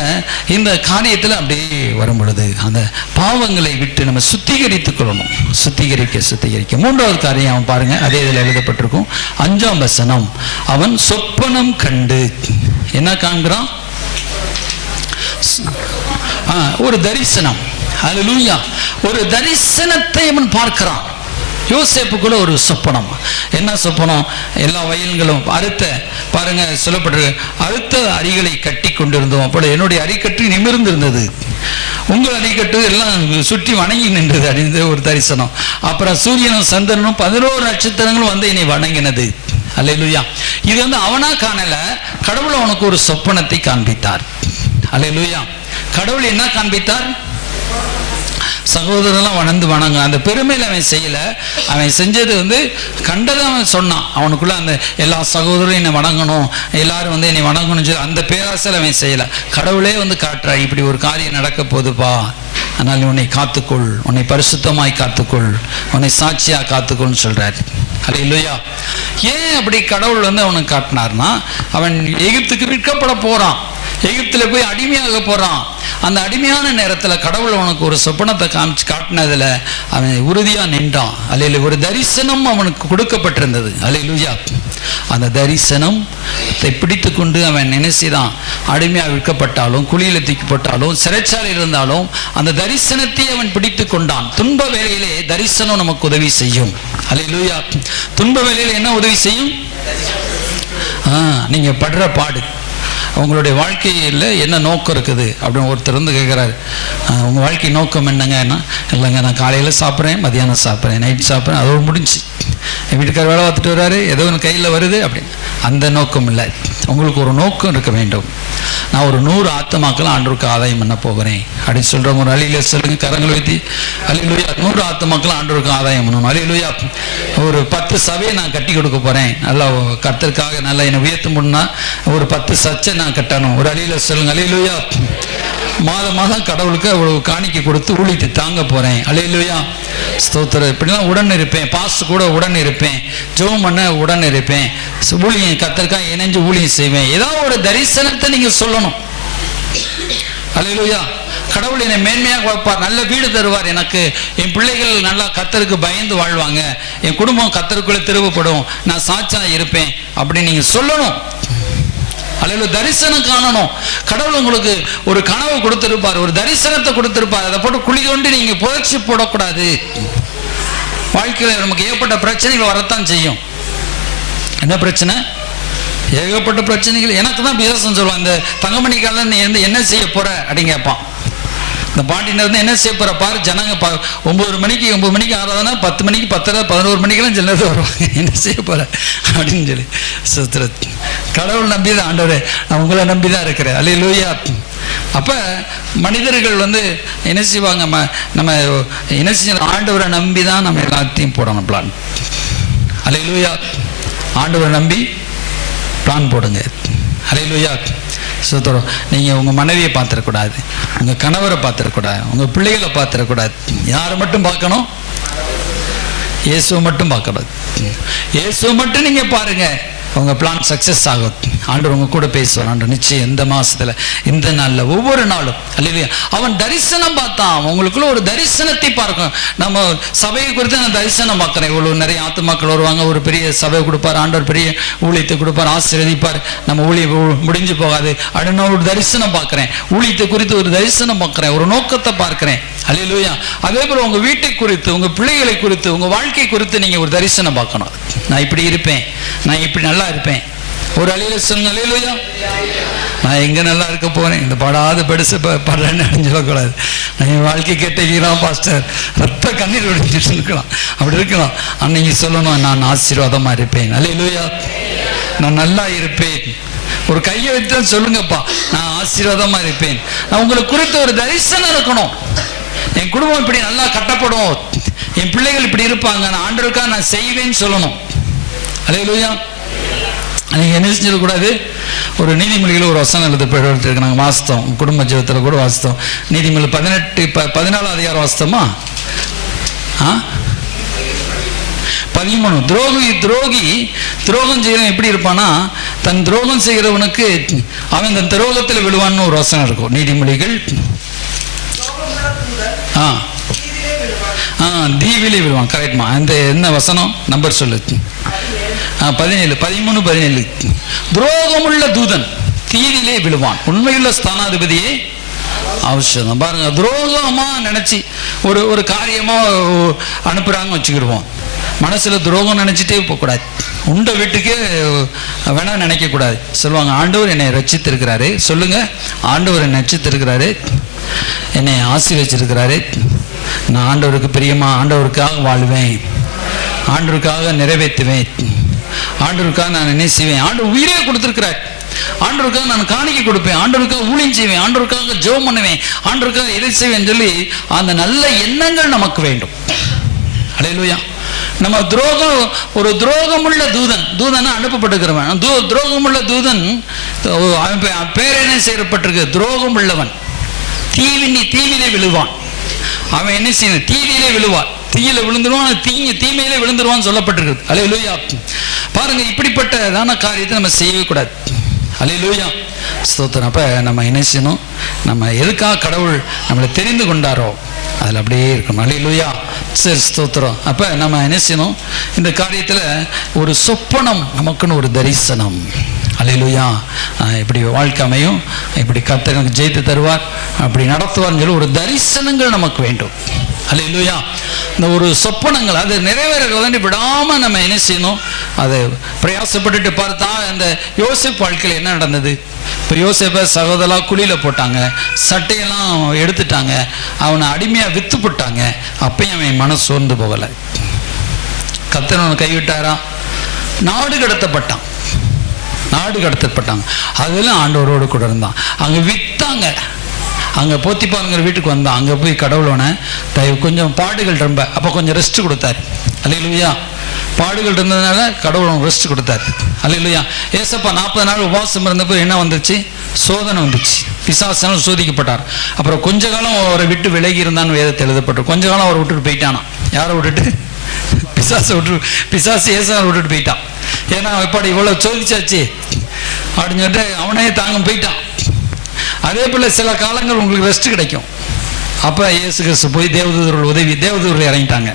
இந்த காரியத்தில் அப்படியே வரும் பொழுது அந்த பாவங்களை விட்டு நம்ம சுத்திகரித்துக் கொள்ளணும். சுத்திகரிக்க. மூன்றாவது காரியம் அவன் பாருங்க, அதே இதில் எழுதப்பட்டிருக்கும். 5ஆம் வசனம். அவன் சொப்பனம் கண்டு என்ன காண்கிறான்? ஒரு தரிசனம். அல்லேலூயா. ஒரு தரிசனத்தை அவன் பார்க்கிறான். யோசேப்புக்குள்ள ஒரு சொப்பனம். என்ன சொப்பனம்? எல்லா வயல்களும் அறுத்த, பாருங்க சொல்லப்பட்டிருக்கு, அறுத்த அரிகளை கட்டி கொண்டிருந்தோம், அப்பொழுது என்னுடைய அரிக்கட்டு நிமிர்ந்து இருந்தது, உங்கள் அரிக்கட்டு எல்லாம் சுற்றி வணங்கி நின்றது அப்படின்ற ஒரு தரிசனம். அப்புறம் சூரியனும் சந்திரனும் 11 நட்சத்திரங்களும் வந்து என்னை வணங்கினது. அல்லேலூயா. இது வந்து அவனா காணல, கடவுள் அவனுக்கு ஒரு சொப்பனத்தை காண்பித்தார். அல்லேலூயா. கடவுள் என்ன காண்பித்தார்? சகோதரெல்லாம் வணங்க. அந்த பெருமையில் அவன் செய்யல. அவன் செஞ்சது வந்து கண்டதை அவன் சொன்னான். அவனுக்குள்ள அந்த எல்லா சகோதரரும் என்னை வணங்கணும், எல்லாரும் வந்து என்னை வணங்கணும்னு சொல்லி அந்த பேராசையில் அவன் செய்யல. கடவுளே வந்து காட்டுறா, இப்படி ஒரு காரியம் நடக்க போகுதுப்பா, அதனால் உன்னை காத்துக்கொள், உன்னை பரிசுத்தமாய் காத்துக்கொள், உன்னை சாட்சியா காத்துக்கொள்னு சொல்றாரு. அல்லேலூயா. ஏன் அப்படி கடவுள் வந்து அவனுக்கு காட்டினார்னா, அவன் எகிப்துக்கு விற்கப்பட போறான், எகிப்தில் போய் அடிமையாக போறான். அந்த அடிமையான நேரத்தில் கடவுள் அவனுக்கு ஒரு சொப்பனத்தை காட்டினதில் அவன் உறுதியாக நின்றான். அல்லேலூயா. ஒரு தரிசனம் அவனுக்கு கொடுக்கப்பட்டிருந்தது. அல்லேலூயா. அந்த தரிசனத்தை பிடித்து கொண்டு அவன் நினைச்சுதான், அடிமையாக விற்கப்பட்டாலும், குழியில் தூக்கப்பட்டாலும், சிறைச்சாலையில் இருந்தாலும் அந்த தரிசனத்தை அவன் பிடித்து கொண்டான். துன்ப வேளையிலே தரிசனம் நமக்கு உதவி செய்யும். அல்லேலூயா. துன்ப வேளையில் என்ன உதவி செய்யும்? நீங்க படுற பாடு, உங்களுடைய வாழ்க்கையில் என்ன நோக்கம் இருக்குது அப்படின்னு ஒருத்தர் வந்து கேட்குறாரு. உங்கள் வாழ்க்கை நோக்கம் என்னங்கன்னா, இல்லைங்க நான் காலையில் சாப்பிட்றேன், மதியானம் சாப்பிட்றேன், நைட் சாப்பிட்றேன், அதோடு முடிஞ்சு. என் வீட்டுக்கார வேலை பார்த்துட்டு வர்றாரு, ஏதோ ஒன்று கையில் வருது அப்படின்னு, அந்த நோக்கம் இல்லை. உங்களுக்கு ஒரு நோக்கம் இருக்க வேண்டும். நான் ஒரு 100 ஆத்துமாக்கள் ஆண்டவருக்கு ஆதாயம் பண்ண போகிறேன் அப்படின்னு சொல்கிறவங்க ஒரு அழியில சொல்லுங்க, கரங்களை வைத்தி. அல்லேலூயா. 100 ஆத்துமாக்கள் ஆண்டவருக்கு ஆதாயம் பண்ணணும். அல்லேலூயா. ஒரு 10 சபையை நான் கட்டி கொடுக்க போகிறேன், நல்லா கர்த்தருக்காக நல்லா என்னை உயர்த்த முடியும்னா ஒரு 10 சர்ச்சை நான் கட்டணும். ஒரு அழியில சொல்லுங்க. அல்லேலூயா. மாதம் கடவுளுக்கு அவ்வளவு காணிக்கை கொடுத்து ஊழியத்தை தாங்க போகிறேன். அல்லேலூயா. ஸ்தோத்திரம். இப்படிலாம் உடன் இருப்பேன், பாஸ்ட் கூட உடன் இருப்பேன், ஜெபம் பண்ண உடன் இருப்பேன், ஊழியம் கர்த்தருக்காக இணைஞ்சு ஊழியம் செய்வேன். ஏதாவது ஒரு தரிசனத்தை நீங்க சொல்லணும். அல்லேலூயா. கடவுள் என்னை மேன்மையாக வைப்பார், நல்ல வீடு தருவார், எனக்கு என் பிள்ளைகள் நல்லா கர்த்தருக்கு பயந்து வாழ்வாங்க, என் குடும்பம் கர்த்தருக்குள்ள திருவப்படும், நான் சாட்சியா இருப்பேன் அப்படின்னு நீங்க சொல்லணும். அல்லேலூயா. தரிசனம் காணணும். கடவுள் உங்களுக்கு ஒரு கனவு கொடுத்திருப்பார், ஒரு தரிசனத்தை கொடுத்திருப்பார், அதை போட்டு குழி கொண்டு நீங்க புரட்சி போடக்கூடாது. வாழ்க்கையில் நமக்கு ஏற்பட்ட பிரச்சனைகள் வரத்தான் செய்யும். என்ன பிரச்சனை? ஏகப்பட்ட பிரச்சனைகள். எனக்கு தான் பிசாசன் சொல்லுவான், இந்த தங்கமணி காலில் நீ வந்து என்ன செய்ய போற அப்படின்னு கேட்பான். இந்த பாட்டினர் வந்து என்ன செய்ய போற பாரு, ஜனங்க 9 மணிக்கு ஆறாதுன்னா 10 மணிக்கு 10:30 11 மணிக்கெல்லாம் சில நேரத்தில் வருவாங்க, என்ன செய்ய போற அப்படின்னு சொல்லி. சுத்திரத் கடவுள் நம்பி தான் ஆண்டவரே, நான் உங்களை நம்பி தான் இருக்கிறேன். அல்லேலூயா. அப்போ மனிதர்கள் வந்து என்ன செய்வாங்க, நம்ம என்ன செய்ய, ஆண்டவரை நம்பி தான் நம்ம எல்லாத்தையும் போடணும் பிளான். அல்லேலூயா. ஆண்டவரை நம்பி பிளான் போடுங்க. அல்லேலூயா. சுத்தரம். நீங்கள் உங்கள் மனைவியை பார்த்துடக்கூடாது, உங்கள் கணவரை பார்த்துடக்கூடாது, உங்கள் பிள்ளைகளை பார்த்துடக்கூடாது. யாரை மட்டும் பார்க்கணும்? இயேசுவை மட்டும் பார்க்கக்கூடாது. இயேசுவை மட்டும் நீங்கள் பாருங்கள், உங்கள் பிளான் சக்ஸஸ் ஆகும். ஆண்டவர் உங்கள் கூட பேசுவார். ஆண்டவர் நிச்சயம் இந்த மாதத்தில், இந்த நாளில், ஒவ்வொரு நாளும். அல்லேலூயா. அவன் தரிசனம் பார்த்தான். உங்களுக்குள்ள ஒரு தரிசனத்தை பார்க்கும். நம்ம சபையை குறித்து நான் தரிசனம் பார்க்குறேன். இவ்வளோ நிறைய ஆத்துமாக்கள் வருவாங்க, ஒரு பெரிய சபை கொடுப்பார், ஆண்டவர் பெரிய ஊழியத்தை கொடுப்பார், ஆசீர்வதிப்பார், நம்ம ஊழியம் முடிஞ்சு போகாது அப்படின்னு நான் ஒரு தரிசனம் பார்க்குறேன். ஊழியத்தை குறித்து ஒரு தரிசனம் பார்க்குறேன், ஒரு நோக்கத்தை பார்க்குறேன். அல்லேலூயா. அதே போல் உங்கள் வீட்டை குறித்து, உங்கள் பிள்ளைகளை குறித்து, உங்கள் வாழ்க்கை குறித்து நீங்கள் ஒரு தரிசனம் பார்க்கணும். நான் இப்படி இருப்பேன், நான் இப்படி நல்லா இருப்பேன். ஒரு அழியில சொல்லுங்க. அல்லேலூயா. நான் எங்க நல்லா இருக்க போறேன், இந்த படாத பெருசு படுறேன்னு சொல்லக்கூடாது. நான் என் வாழ்க்கை கேட்டீங்கன்னா பாஸ்டர் ரத்த கண்ணீர் ஒடிச்சிட்டு இருக்கலாம், அப்படி இருக்கலாம். அன்னைக்கு சொல்லணும், நான் ஆசீர்வாதமா இருப்பேன். அல்லேலூயா. நான் நல்லா இருப்பேன். ஒரு கையை வச்சு சொல்லுங்கப்பா, நான் ஆசீர்வாதமா இருப்பேன். நான் உங்களுக்கு குறித்த ஒரு தரிசனம் இருக்கணும். என் குடும்பம் இப்படி நல்லா கட்டப்படும், என் பிள்ளைகள் இப்படி இருப்பாங்க, நான் ஆண்டவருக்காக நான் செய்வேன்னு சொல்லணும். அல்லேலூயா. நீங்கள் என்ன செஞ்சிடக்கூடாது? ஒரு நீதிமொழிகள் ஒரு வசனம் எழுதப்பட்டு நாங்கள் வாசித்தோம், குடும்ப ஜீவத்தில் கூட வாசித்தோம். நீதிமொழி 14 அதிகாரம் வாசித்தோமா? 13. துரோகம் செய்கிறவன் எப்படி இருப்பானா, தன் துரோகம் செய்கிறவனுக்கு அவன் தன் துரோகத்தில் விழுவான்னு ஒரு வசனம் இருக்கும். நீதிமொழிகள் தீவிலே விழுவான். கரெக்ட்மா. அந்த என்ன வசனம் நம்பர் சொல்லு? 17, 13, 17. துரோகமுள்ள தூதன் தீவிலே விழுவான், உண்மையுள்ள ஸ்தானாதிபதியே அவசியம். பாருங்க, துரோகமா நினைச்சு ஒரு காரியமா அனுப்புறாங்க வச்சுக்கிடுவோம். மனசுல துரோகம் நினைச்சிட்டே போகக்கூடாது. உண்ட வீட்டுக்கே வேணா நினைக்க கூடாது. சொல்லுவாங்க, ஆண்டவர் என்னை ரட்சித்திருக்கிறாரு. சொல்லுங்க, ஆண்டவர் என்னை ரட்சித்திருக்கிறாரு, என்னை ஆசீர்வச்சிருக்கிறாரு. நான் ஆண்டவருக்கு பிரியமா, ஆண்டவருக்காக வாழ்வேன், ஆண்டவருக்காக நிறைவேற்றுவேன், ஆண்டவருக்காக நான் என்ன செய்வேன், ஆண்டவர் உயிரே கொடுத்திருக்கிறார், ஆண்டவருக்காக நான் காணிக்கை கொடுப்பேன், ஆண்டவருக்காக ஊழியம் செய்வேன், ஆண்டவருக்காக ஜெபம் பண்ணுவேன், ஆண்டவருக்காக எதை செய்வேன் சொல்லி அந்த நல்ல எண்ணங்கள் நமக்கு வேண்டும். அல்லேலூயா. நம்ம ஒரு துரோகமுள்ள தூதன் அனுப்பப்பட்டிருக்கிறவன், துரோகமுள்ள தூதன் பேர் என்ன செய்யப்பட்டிருக்கு, துரோகம் உள்ளவன், தீவிலே விழுவான். அவன் என்ன செய்ய, தீவிலே விழுவான், தீயில விழுந்துருவான், தீமையிலே விழுந்துருவான்னு சொல்லப்பட்டிருக்கு. அல்லேலூயா. பாருங்க, இப்படிப்பட்டதான காரியத்தை நம்ம செய்யவே கூடாது. அல்லேலூயா, ஸ்தோத்திரம். அப்ப நம்ம என்ன செய்யணும், நம்ம எதுக்காக கடவுள் நம்மளை தெரிந்து கொண்டாரோ அதில் அப்படியே இருக்கணும். அல்லேலூயா, சரி, ஸ்தோத்திரம். அப்ப நம்ம என்ன செய்யணும், இந்த காரியத்துல ஒரு சொப்பனம், நமக்குன்னு ஒரு தரிசனம். அல்லேலூயா. இப்படி வாழ்க்கை அமையும், இப்படி கர்த்தர் எனக்கு ஜெயித்து தருவார், அப்படி நடத்துவார்னு சொல்லி ஒரு தரிசனங்கள் நமக்கு வேண்டும். அல்லேலூயா. இந்த ஒரு சொப்பனங்கள் அது நிறைவேறதை விடாம நம்ம என்ன செய்யணும், அதை பிரயாசப்பட்டுட்டு பார்த்தா இந்த யோசேப்பு வாழ்க்கையில் என்ன நடந்தது. இப்போ யோசேப்பை சகோதரா குழியில போட்டாங்க, சட்டையெல்லாம் எடுத்துட்டாங்க, அவனை அடிமையா வித்து போட்டாங்க. அப்பயும் அவன் மனசு சோர்ந்து போகலை. கர்த்தர் அவனை கைவிட்டாரா? நாடு கடத்தப்பட்டாங்க. அதெல்லாம் ஆண்டவரோடு கூட இருந்தான். அங்கே வித்தாங்க, அங்கே போத்திப்பாருங்கிற வீட்டுக்கு வந்தான். அங்கே போய் கடவுளோன கொஞ்சம் பாடுகள் ரொம்ப, அப்போ கொஞ்சம் ரெஸ்ட் கொடுத்தாரு. அல்லேலூயா. பாடுகள் இருந்ததுனால கடவுள் ரெஸ்ட் கொடுத்தாரு. அல்லேலூயா. ஏசப்பா 40 நாள் உபவாசம் இருந்தப்போ என்ன வந்துச்சு, சோதனை வந்துச்சு, பிசாசால் சோதிக்கப்பட்டார். அப்புறம் கொஞ்ச காலம் அவரை விட்டு விலகி இருந்தான்னு வேதத்தை எழுதப்பட்டு, கொஞ்ச காலம் அவரை விட்டுட்டு போயிட்டானா. யாரை விட்டுட்டு? பிசாசு ஏசாவை விட்டுட்டு போயிட்டான். ஏன்னா எப்படி இவ்வளவு சோதிச்சாச்சு அப்படின்னு சொல்லிட்டு அவனே தாங்க போயிட்டான். அதே போல சில காலங்கள் உங்களுக்கு ரெஸ்ட் கிடைக்கும். அப்ப இயேசு கிறிஸ்து போய் தேவதூதர்கள் இறங்கிட்டாங்க,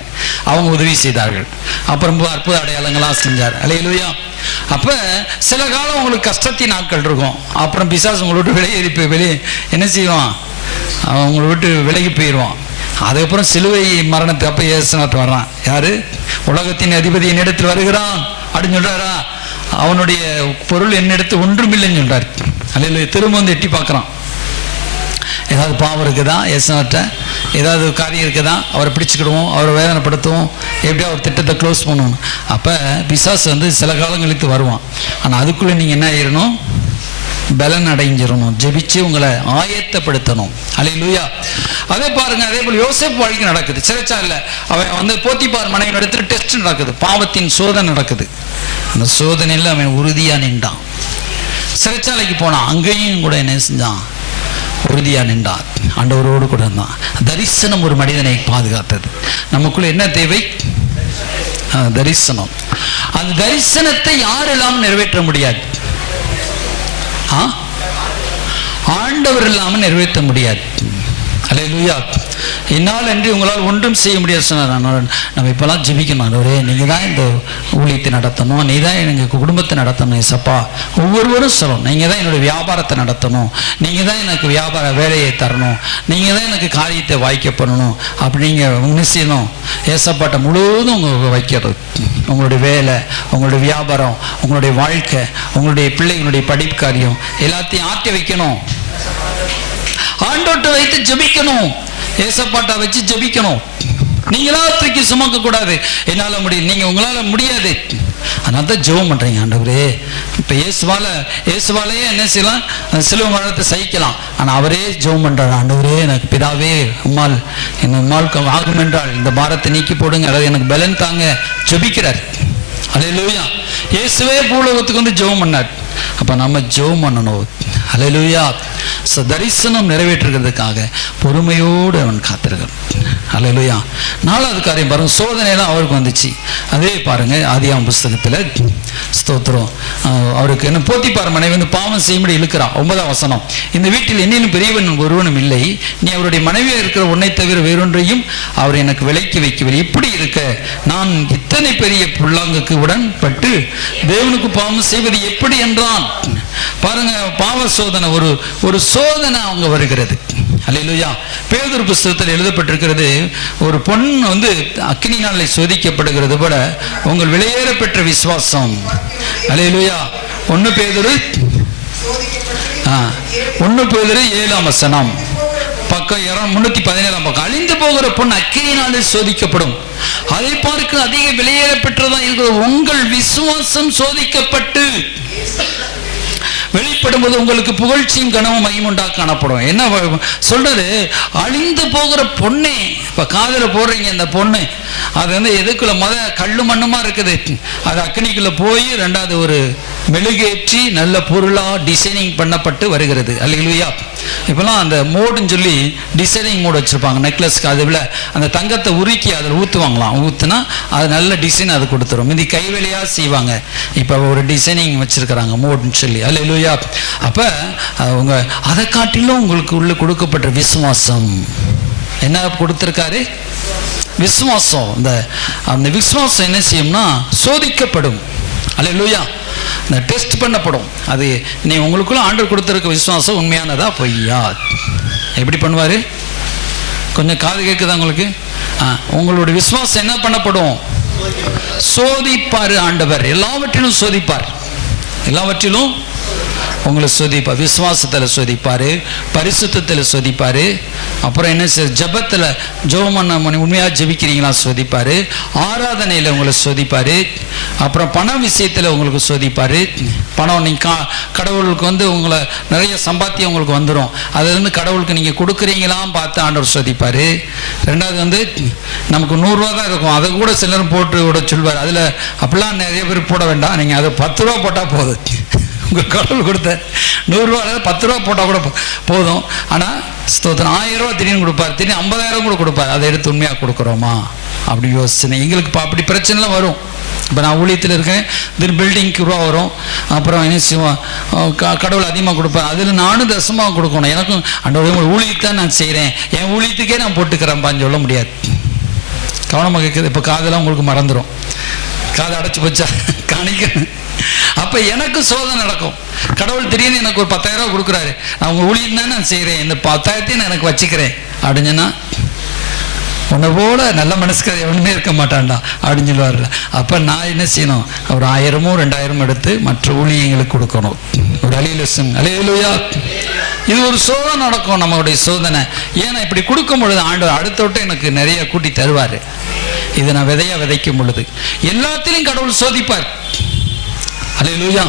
அவங்க உதவி செய்தார்கள். அப்புறம் அற்புத அடையாளங்களா செஞ்சார். அல்லேலூயா. அப்ப சில காலம் உங்களுக்கு கஷ்டத்தின் நாட்கள் இருக்கும். அப்புறம் பிசாசு உங்களை விட்டு வெளியே என்ன செய்வான், அவங்களை விட்டு விலகி போயிடுவான். அதுக்கப்புறம் சிலுவை மரணத்தை அப்ப இயேசுநாத் வர்றான். யாரு? உலகத்தின் அதிபதி என்னிடத்தில் வருகிறான் அப்படின்னு சொல்றாரா? அவனுடைய பொருள் என்னிடத்து ஒன்றும் இல்லைன்னு சொல்றாரு. அல்லேலூயா. திரும்ப வந்து எட்டி பார்க்கறான், ஏதாவது பாவம் இருக்குதா இயேசுநாட்ட, ஏதாவது காரியம் இருக்குதா, அவரை பிடிச்சிக்கிடுவோம், அவரை வேதனைப்படுத்துவோம், எப்படியா ஒரு திட்டத்தை க்ளோஸ் பண்ணுவோம். அப்போ பிசாசு வந்து சில காலங்களுக்கு வருவான். ஆனால் அதுக்குள்ளே நீங்கள் என்ன ஆயிடணும், பலன் அடைஞ்சிடணும், ஜெபிச்சு உங்களை ஆயத்தப்படுத்தணும். அல்லேலூயா. அதே பாருங்க, அதே போல் யோசேப்பு வாழ்க்கை நடக்குது. சிறைச்சாலையில் அவன் வந்து போத்திபார் மனைவி இடத்துல டெஸ்ட் நடக்குது, பாவத்தின் சோதனை நடக்குது. அந்த சோதனையில் அவன் உறுதியாக நின்றான். சிறைச்சாலைக்கு போனான், அங்கேயும் கூட என்ன செஞ்சான், உறுதியா நின்றார், ஆண்டவரோடு கூட இருந்தான். தரிசனம் ஒரு மனிதனை பாதுகாத்தது. நமக்குள்ள என்ன தேவை? தரிசனம். அந்த தரிசனத்தை யாரெல்லாம் நிறைவேற்ற முடியாது? ஆண்டவர் இல்லாமல் நிறைவேற்ற முடியாது. அல்லேலூயா. என்னால் என்று உங்களால் ஒன்றும் செய்ய முடியாது சொன்னார். நம்ம இப்போலாம் ஜெபிக்கணும், ஆண்டவரே நீங்கள் தான் இந்த ஊழியத்தை நடத்தணும், நீ தான் எங்கள் குடும்பத்தை நடத்தணும். ஏசப்பா, ஒவ்வொருவரும் சொல்லணும், நீங்கள் தான் என்னுடைய வியாபாரத்தை நடத்தணும், நீங்கள் தான் எனக்கு வியாபார வேலையை தரணும், நீங்கள் தான் எனக்கு காரியத்தை வாய்க்க பண்ணணும். அப்படி நீங்கள் என்ன செய்யணும், ஏசப்பாட்ட முழுவதும் உங்களுக்கு வைக்கிறது. உங்களுடைய வேலை, உங்களுடைய வியாபாரம், உங்களுடைய வாழ்க்கை, உங்களுடைய பிள்ளைகளுடைய படிப்பு காரியம் எல்லாத்தையும் ஆட்டி வைக்கணும். ஆண்டோட்டை வைத்து ஜெபிக்கணும், ஏசப்பாட்டா வச்சு ஜெபிக்கணும். நீங்களா தூக்கி சுமக்க கூடாது. என்னால முடியும், நீங்க உங்களால முடியாது, அதனால தான் ஜெபம் பண்றீங்க. ஆண்டவரே, இப்ப இயேசுவாலேயே என்ன செய்யலாம், சிலுவை மரணத்தை சகிக்கலாம். ஆனா அவரே ஜெபம் பண்றாரு, ஆண்டவரே எனக்கு பிதாவே உம்மால் ஆகும் என்றால் இந்த பாரத்தை நீக்கி போடுங்க, அதாவது எனக்கு பலன் தாங்க, ஜெபிக்கிறார். அல்லேலூயா. இயேசுவே பூலோகத்துக்கு வந்து ஜெபம் பண்ணார். அப்ப நம்ம ஜெபம் பண்ணணும். அல்லேலூயா. தரிசனம் நிறைவேற்றுகிறதுக்காக பொறுமையோடு அவன் காத்திருக்கிறான். அல்லேலூயா. 4வது காரியம் பாருங்க, சோதனையெல்லாம் அவருக்கு வந்துச்சு. அதே பாருங்க ஆதியாகமம் புஸ்தகத்துல, ஸ்தோத்திரம், அவருக்கு என்ன போத்திபார் மனைவி வந்து பாவம் செய்யும்படி இழுக்கிறான். 9ஆம் வசனம், இந்த வீட்டில் என்னிலும் பெரியவன் ஒருவனும் இல்லை, நீ அவருடைய மனைவியா இருக்கிற உன்னை தவிர வேறொன்றையும் அவர் எனக்கு விலைக்கு வைக்கவில்லை. இப்படி இருக்க நான் இத்தனை பெரிய புல்லாங்குக்கு உடன்பட்டு தேவனுக்கு பாவம் செய்வது எப்படி என்றான். பாருங்க, பாவ சோதனை, ஒரு சோதனை அவங்க வருகிறது. அல்லேலூயா. பேதுரு புஸ்தகத்தில் எழுதப்பட்டிருக்கிறது, ஒரு பொன் வந்து அக்கினினாலே சோதிக்கப்படுகிறது போல உங்கள் விலையேற பெற்ற விசுவாசம். அல்லேலூயா. 1 பேதுரு 7ஆம் வசனம், பக்கம் 317 பக்கம். அழிந்து போகிற பொன் அக்கினினாலே சோதிக்கப்படும், அதை பார்க்க அதிக விலையேற பெற்றதா இருக்கிற உங்கள் விசுவாசம் சோதிக்கப்பட்டு வெளிப்படும்போது உங்களுக்கு புகழ்ச்சியும் கனமும் மகிமுண்டா காணப்படும். என்ன சொல்றது? அழிந்து போகிற பொண்ணே. இப்ப காதல போடுறீங்க, இந்த பொண்ணு அது வந்து எதுக்குள்ள கல்லு மண்ணுமா இருக்குது, அது அக்னிக்குள்ள போய் 2வது ஒரு மெழுகேற்றி நல்ல பொருளா டிசைனிங் பண்ணப்பட்டு வருகிறது. அல்லேலூயா. இப்பெல்லாம் அந்த மோடுன்னு சொல்லி டிசைனிங் மோடு வச்சிருப்பாங்க நெக்லஸ்க்கு. அதுல அந்த தங்கத்தை உருக்கி அதில் ஊற்றுவாங்களாம். ஊற்றுனா அது நல்ல டிசைன் அது கொடுத்துரும். இது கைவேலையாக செய்வாங்க. இப்போ ஒரு டிசைனிங் வச்சிருக்கிறாங்க மோடுன்னு சொல்லி. அல்லேலூயா. அப்போ அவங்க அதை காட்டிலும் உங்களுக்கு உள்ள கொடுக்கப்பட்ட விசுவாசம் என்ன கொடுத்துருக்காரு? விசுவாசம். அந்த விசுவாசம் என்ன செய்யும்னா சோதிக்கப்படும். அல்லேலூயா. இந்த டெஸ்ட் பண்ணப்படும். அது நீ உங்களுக்குள்ள ஆண்டவர் கொடுத்திருக்க விசுவாசம் உண்மையானதா பொய்யா? எப்படி பண்ணுவாரு? கொஞ்சம் காது கேட்குதா உங்களுக்கு? உங்களுடைய விசுவாசம் என்ன பண்ணப்படும்? சோதிப்பாரு ஆண்டவர். எல்லாவற்றிலும் சோதிப்பார். எல்லாவற்றிலும் உங்களை சோதிப்பார். விசுவாசத்தில் சோதிப்பார், பரிசுத்தத்தில் சோதிப்பார். அப்புறம் என்ன சார், ஜபத்தில் ஜெபம் பண்ண உண்மையாக ஜெபிக்கிறீங்களா சோதிப்பார். ஆராதனையில் உங்களை சோதிப்பார். அப்புறம் பண விஷயத்தில் உங்களுக்கு சோதிப்பார். பணம் நீங்கள் கடவுளுக்கு வந்து உங்களை நிறைய சம்பாத்தியம் உங்களுக்கு வந்துடும். அதுலேருந்து கடவுளுக்கு நீங்கள் கொடுக்குறீங்களான்னு பார்த்து ஆண்டவர் சோதிப்பார். 2வது வந்து நமக்கு 100 ரூபா தான் இருக்கும், அதை கூட சிலரும் போட்டு விட சொல்வார். அதில் அப்படிலாம் நிறைய பேர் போட வேண்டாம், நீங்கள் அதை 10 ரூபா போட்டால் போதும். உங்கள் கடவுள் கொடுத்த 100 ரூபா 10 ரூபா போட்டால் கூட போதும். ஆனால் ஸ்தோத்திரம் 1000 ரூபா திடீர்னு கொடுப்பார், திடீர்னு 50,000 கூட கொடுப்பார். அதை எடுத்து உண்மையாக கொடுக்குறோமா அப்படி யோசிச்சுனேன். எங்களுக்கு இப்போ அப்படி பிரச்சனைலாம் வரும். இப்போ நான் ஊழியத்தில் இருக்கேன், திடீர்னு பில்டிங்க்கு ரூபா வரும். அப்புறம் என்ன செய்வோம், கடவுள் அதிகமாக கொடுப்பேன், அதில் நானும் தசமாக கொடுக்கணும். எனக்கும் அந்த ஊழியத்தை தான் நான் செய்கிறேன், என் ஊழியத்துக்கே நான் போட்டுக்கிறேன்பான்னு சொல்ல முடியாது. கவனமாக கேட்குது. இப்போ காதெல்லாம் உங்களுக்கு மறந்துடும், காதை அடைச்சி வச்சா காணிக்க. அப்போ எனக்கு சோதனை நடக்கும். கடவுள் திடீர்னு எனக்கு ஒரு 10,000 ரூபா கொடுக்குறாரு, நான் உங்கள் ஊழியம் தான் நான் செய்கிறேன், இந்த 10,000 நான் எனக்கு வச்சுக்கிறேன் அப்படின்னு சொன்னா, உன்னை போல நல்ல மனசுக்கார எவனுமே இருக்க மாட்டான்டா அப்படின்னு சொல்லுவார்ல. அப்போ நான் என்ன செய்யணும், ஒரு 1000மோ 2000 எடுத்து மற்ற ஊழியங்களுக்கு கொடுக்கணும். ஒரு அல்லேலூயா. இது ஒரு சோதனை நடக்கும், நம்மளுடைய சோதனை. ஏன்னா இப்படி கொடுக்கும் பொழுது ஆண்டவர் அடுத்தோட்டு எனக்கு நிறைய கூட்டி தருவார். இதை நான் விதைக்கும் பொழுது எல்லாத்திலையும் கடவுள் சோதிப்பார். அல்லேலூயா.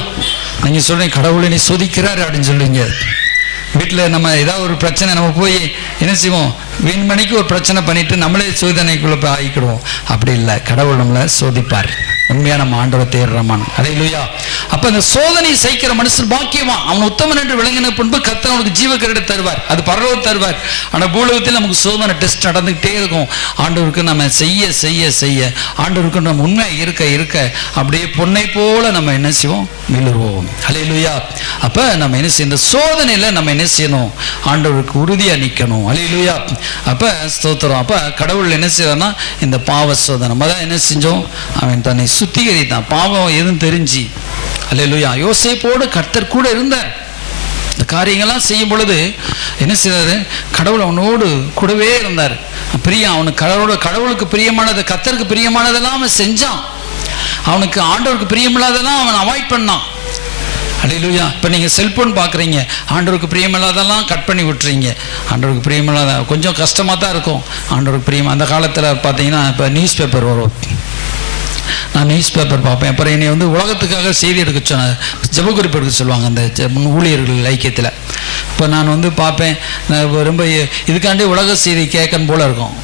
நீங்கள் சொல்றீங்க கடவுளை நீ சோதிக்கிறாரு அப்படின்னு சொல்லுவீங்க. வீட்டில் நம்ம ஏதாவது ஒரு பிரச்சனை, நம்ம போய் என்ன செய்வோம், வீண்மணிக்கு ஒரு பிரச்சனை பண்ணிட்டு நம்மளே சோதனைக்குள்ளே போய் ஆகிக்கிடுவோம். அப்படி இல்லை, கடவுள் நம்மளை சோதிப்பார். உண்மையா நம்ம ஆண்டவரை தேடுறோமான். அல்லேலூயா. அப்ப இந்த சோதனை சகிக்கிற மனுஷன் பாக்கியவான், அவன் உத்தமன் என்று விளங்கின பின்பு கர்த்தர் அவனுக்கு ஜீவக்கிரீடம் தருவார், அது பரலோகம் தருவார். ஆனால் பூலோகத்தில் நமக்கு சோதனை டெஸ்ட் நடந்துகிட்டே இருக்கும். ஆண்டவருக்கு நம்ம செய்ய செய்ய செய்ய ஆண்டவருக்கு நம்ம உண்மை இருக்க இருக்க அப்படியே பொன்னை போல நம்ம என்ன செய்வோம், விழுவோம். அல்லேலூயா. அப்ப நம்ம என்ன செய்யணும், இந்த சோதனையில நம்ம என்ன செய்யணும், ஆண்டவருக்கு உறுதியா நிற்கணும். அல்லேலூயா. அப்ப ஸ்தோத்திரம். அப்ப கடவுள் என்ன செய்யறா, இந்த பாவ சோதனை முதல்ல என்ன செஞ்சோம், அவன் தன்னை சுத்திகரித்தான், பாவம் எதுவும் தெரிஞ்சு. அல்லேலூயா. யோசேப்போடு கர்த்தர் கூட இருந்தார். இந்த காரியங்கள்லாம் செய்யும் பொழுது என்ன செய்தாரு, கடவுள் அவனோடு கூடவே இருந்தார். பிரியம் அவனுக்கு கடவுளுக்கு பிரியமானது, கர்த்தருக்கு பிரியமானதெல்லாம் அவன் செஞ்சான். அவனுக்கு ஆண்டவருக்கு பிரியமில்லாதெல்லாம் அவன் அவாய்ட் பண்ணான். அல்லேலூயா. இப்போ நீங்கள் செல்ஃபோன் பார்க்குறீங்க, ஆண்டவருக்கு பிரியமில்லாதெல்லாம் கட் பண்ணி விட்டுறீங்க. ஆண்டவருக்கு பிரியமில்லாத கொஞ்சம் கஷ்டமாக தான் இருக்கும். ஆண்டவருக்கு பிரியம் அந்த காலத்தில் பார்த்தீங்கன்னா, இப்போ நியூஸ் பேப்பர் வரும், நான் நியூஸ் பேப்பர் பார்ப்பேன். அப்புறம் என்னை வந்து உலகத்துக்காக செய்தி எடுக்க சொன்ன ஜெபக்குறிப்பு எடுக்க சொல்லுவாங்க அந்த ஊழியர்கள் ஐக்கியத்தில். இப்போ நான் வந்து பார்ப்பேன், ரொம்ப இதுக்காண்டி உலக செய்தி கேட்கணும் போல இருக்கும்.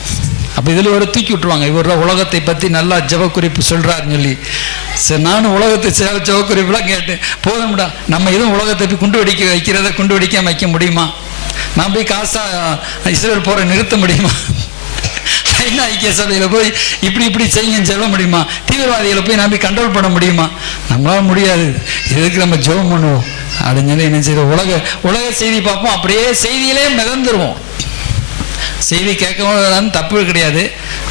அப்போ இதில் ஒரு தூக்கி விட்டுருவாங்க, இவர் உலகத்தை பற்றி நல்லா ஜெபக்குறிப்பு சொல்கிறாருன்னு சொல்லி. சரி, நானும் உலகத்தை ஜெபக்குறிப்புலாம் கேட்டேன். போதும்டா, நம்ம எதுவும் உலகத்தை போய் குண்டு வைக்கிறத குண்டு வெடிக்காமல் வைக்க முடியுமா? நான் போய் காசா இஸ்ரேல் போகிற நிறுத்த முடியுமா? ஐநா ஐக்கிய சபையில் போய் இப்படி செய்யுங்கன்னு சொல்ல முடியுமா? தீவிரவாதிகளை போய் நான் போய் கண்ட்ரோல் பண்ண முடியுமா? நம்மளால முடியாது. இதுக்கு நம்ம ஜெபம் பண்ணுவோம் அப்படின்னு சொல்லி என்ன செய்வோம், உலக செய்தி பார்ப்போம், அப்படியே செய்தியிலே மிதந்துருவோம். செய்தி கேட்க தப்பு கிடையாது,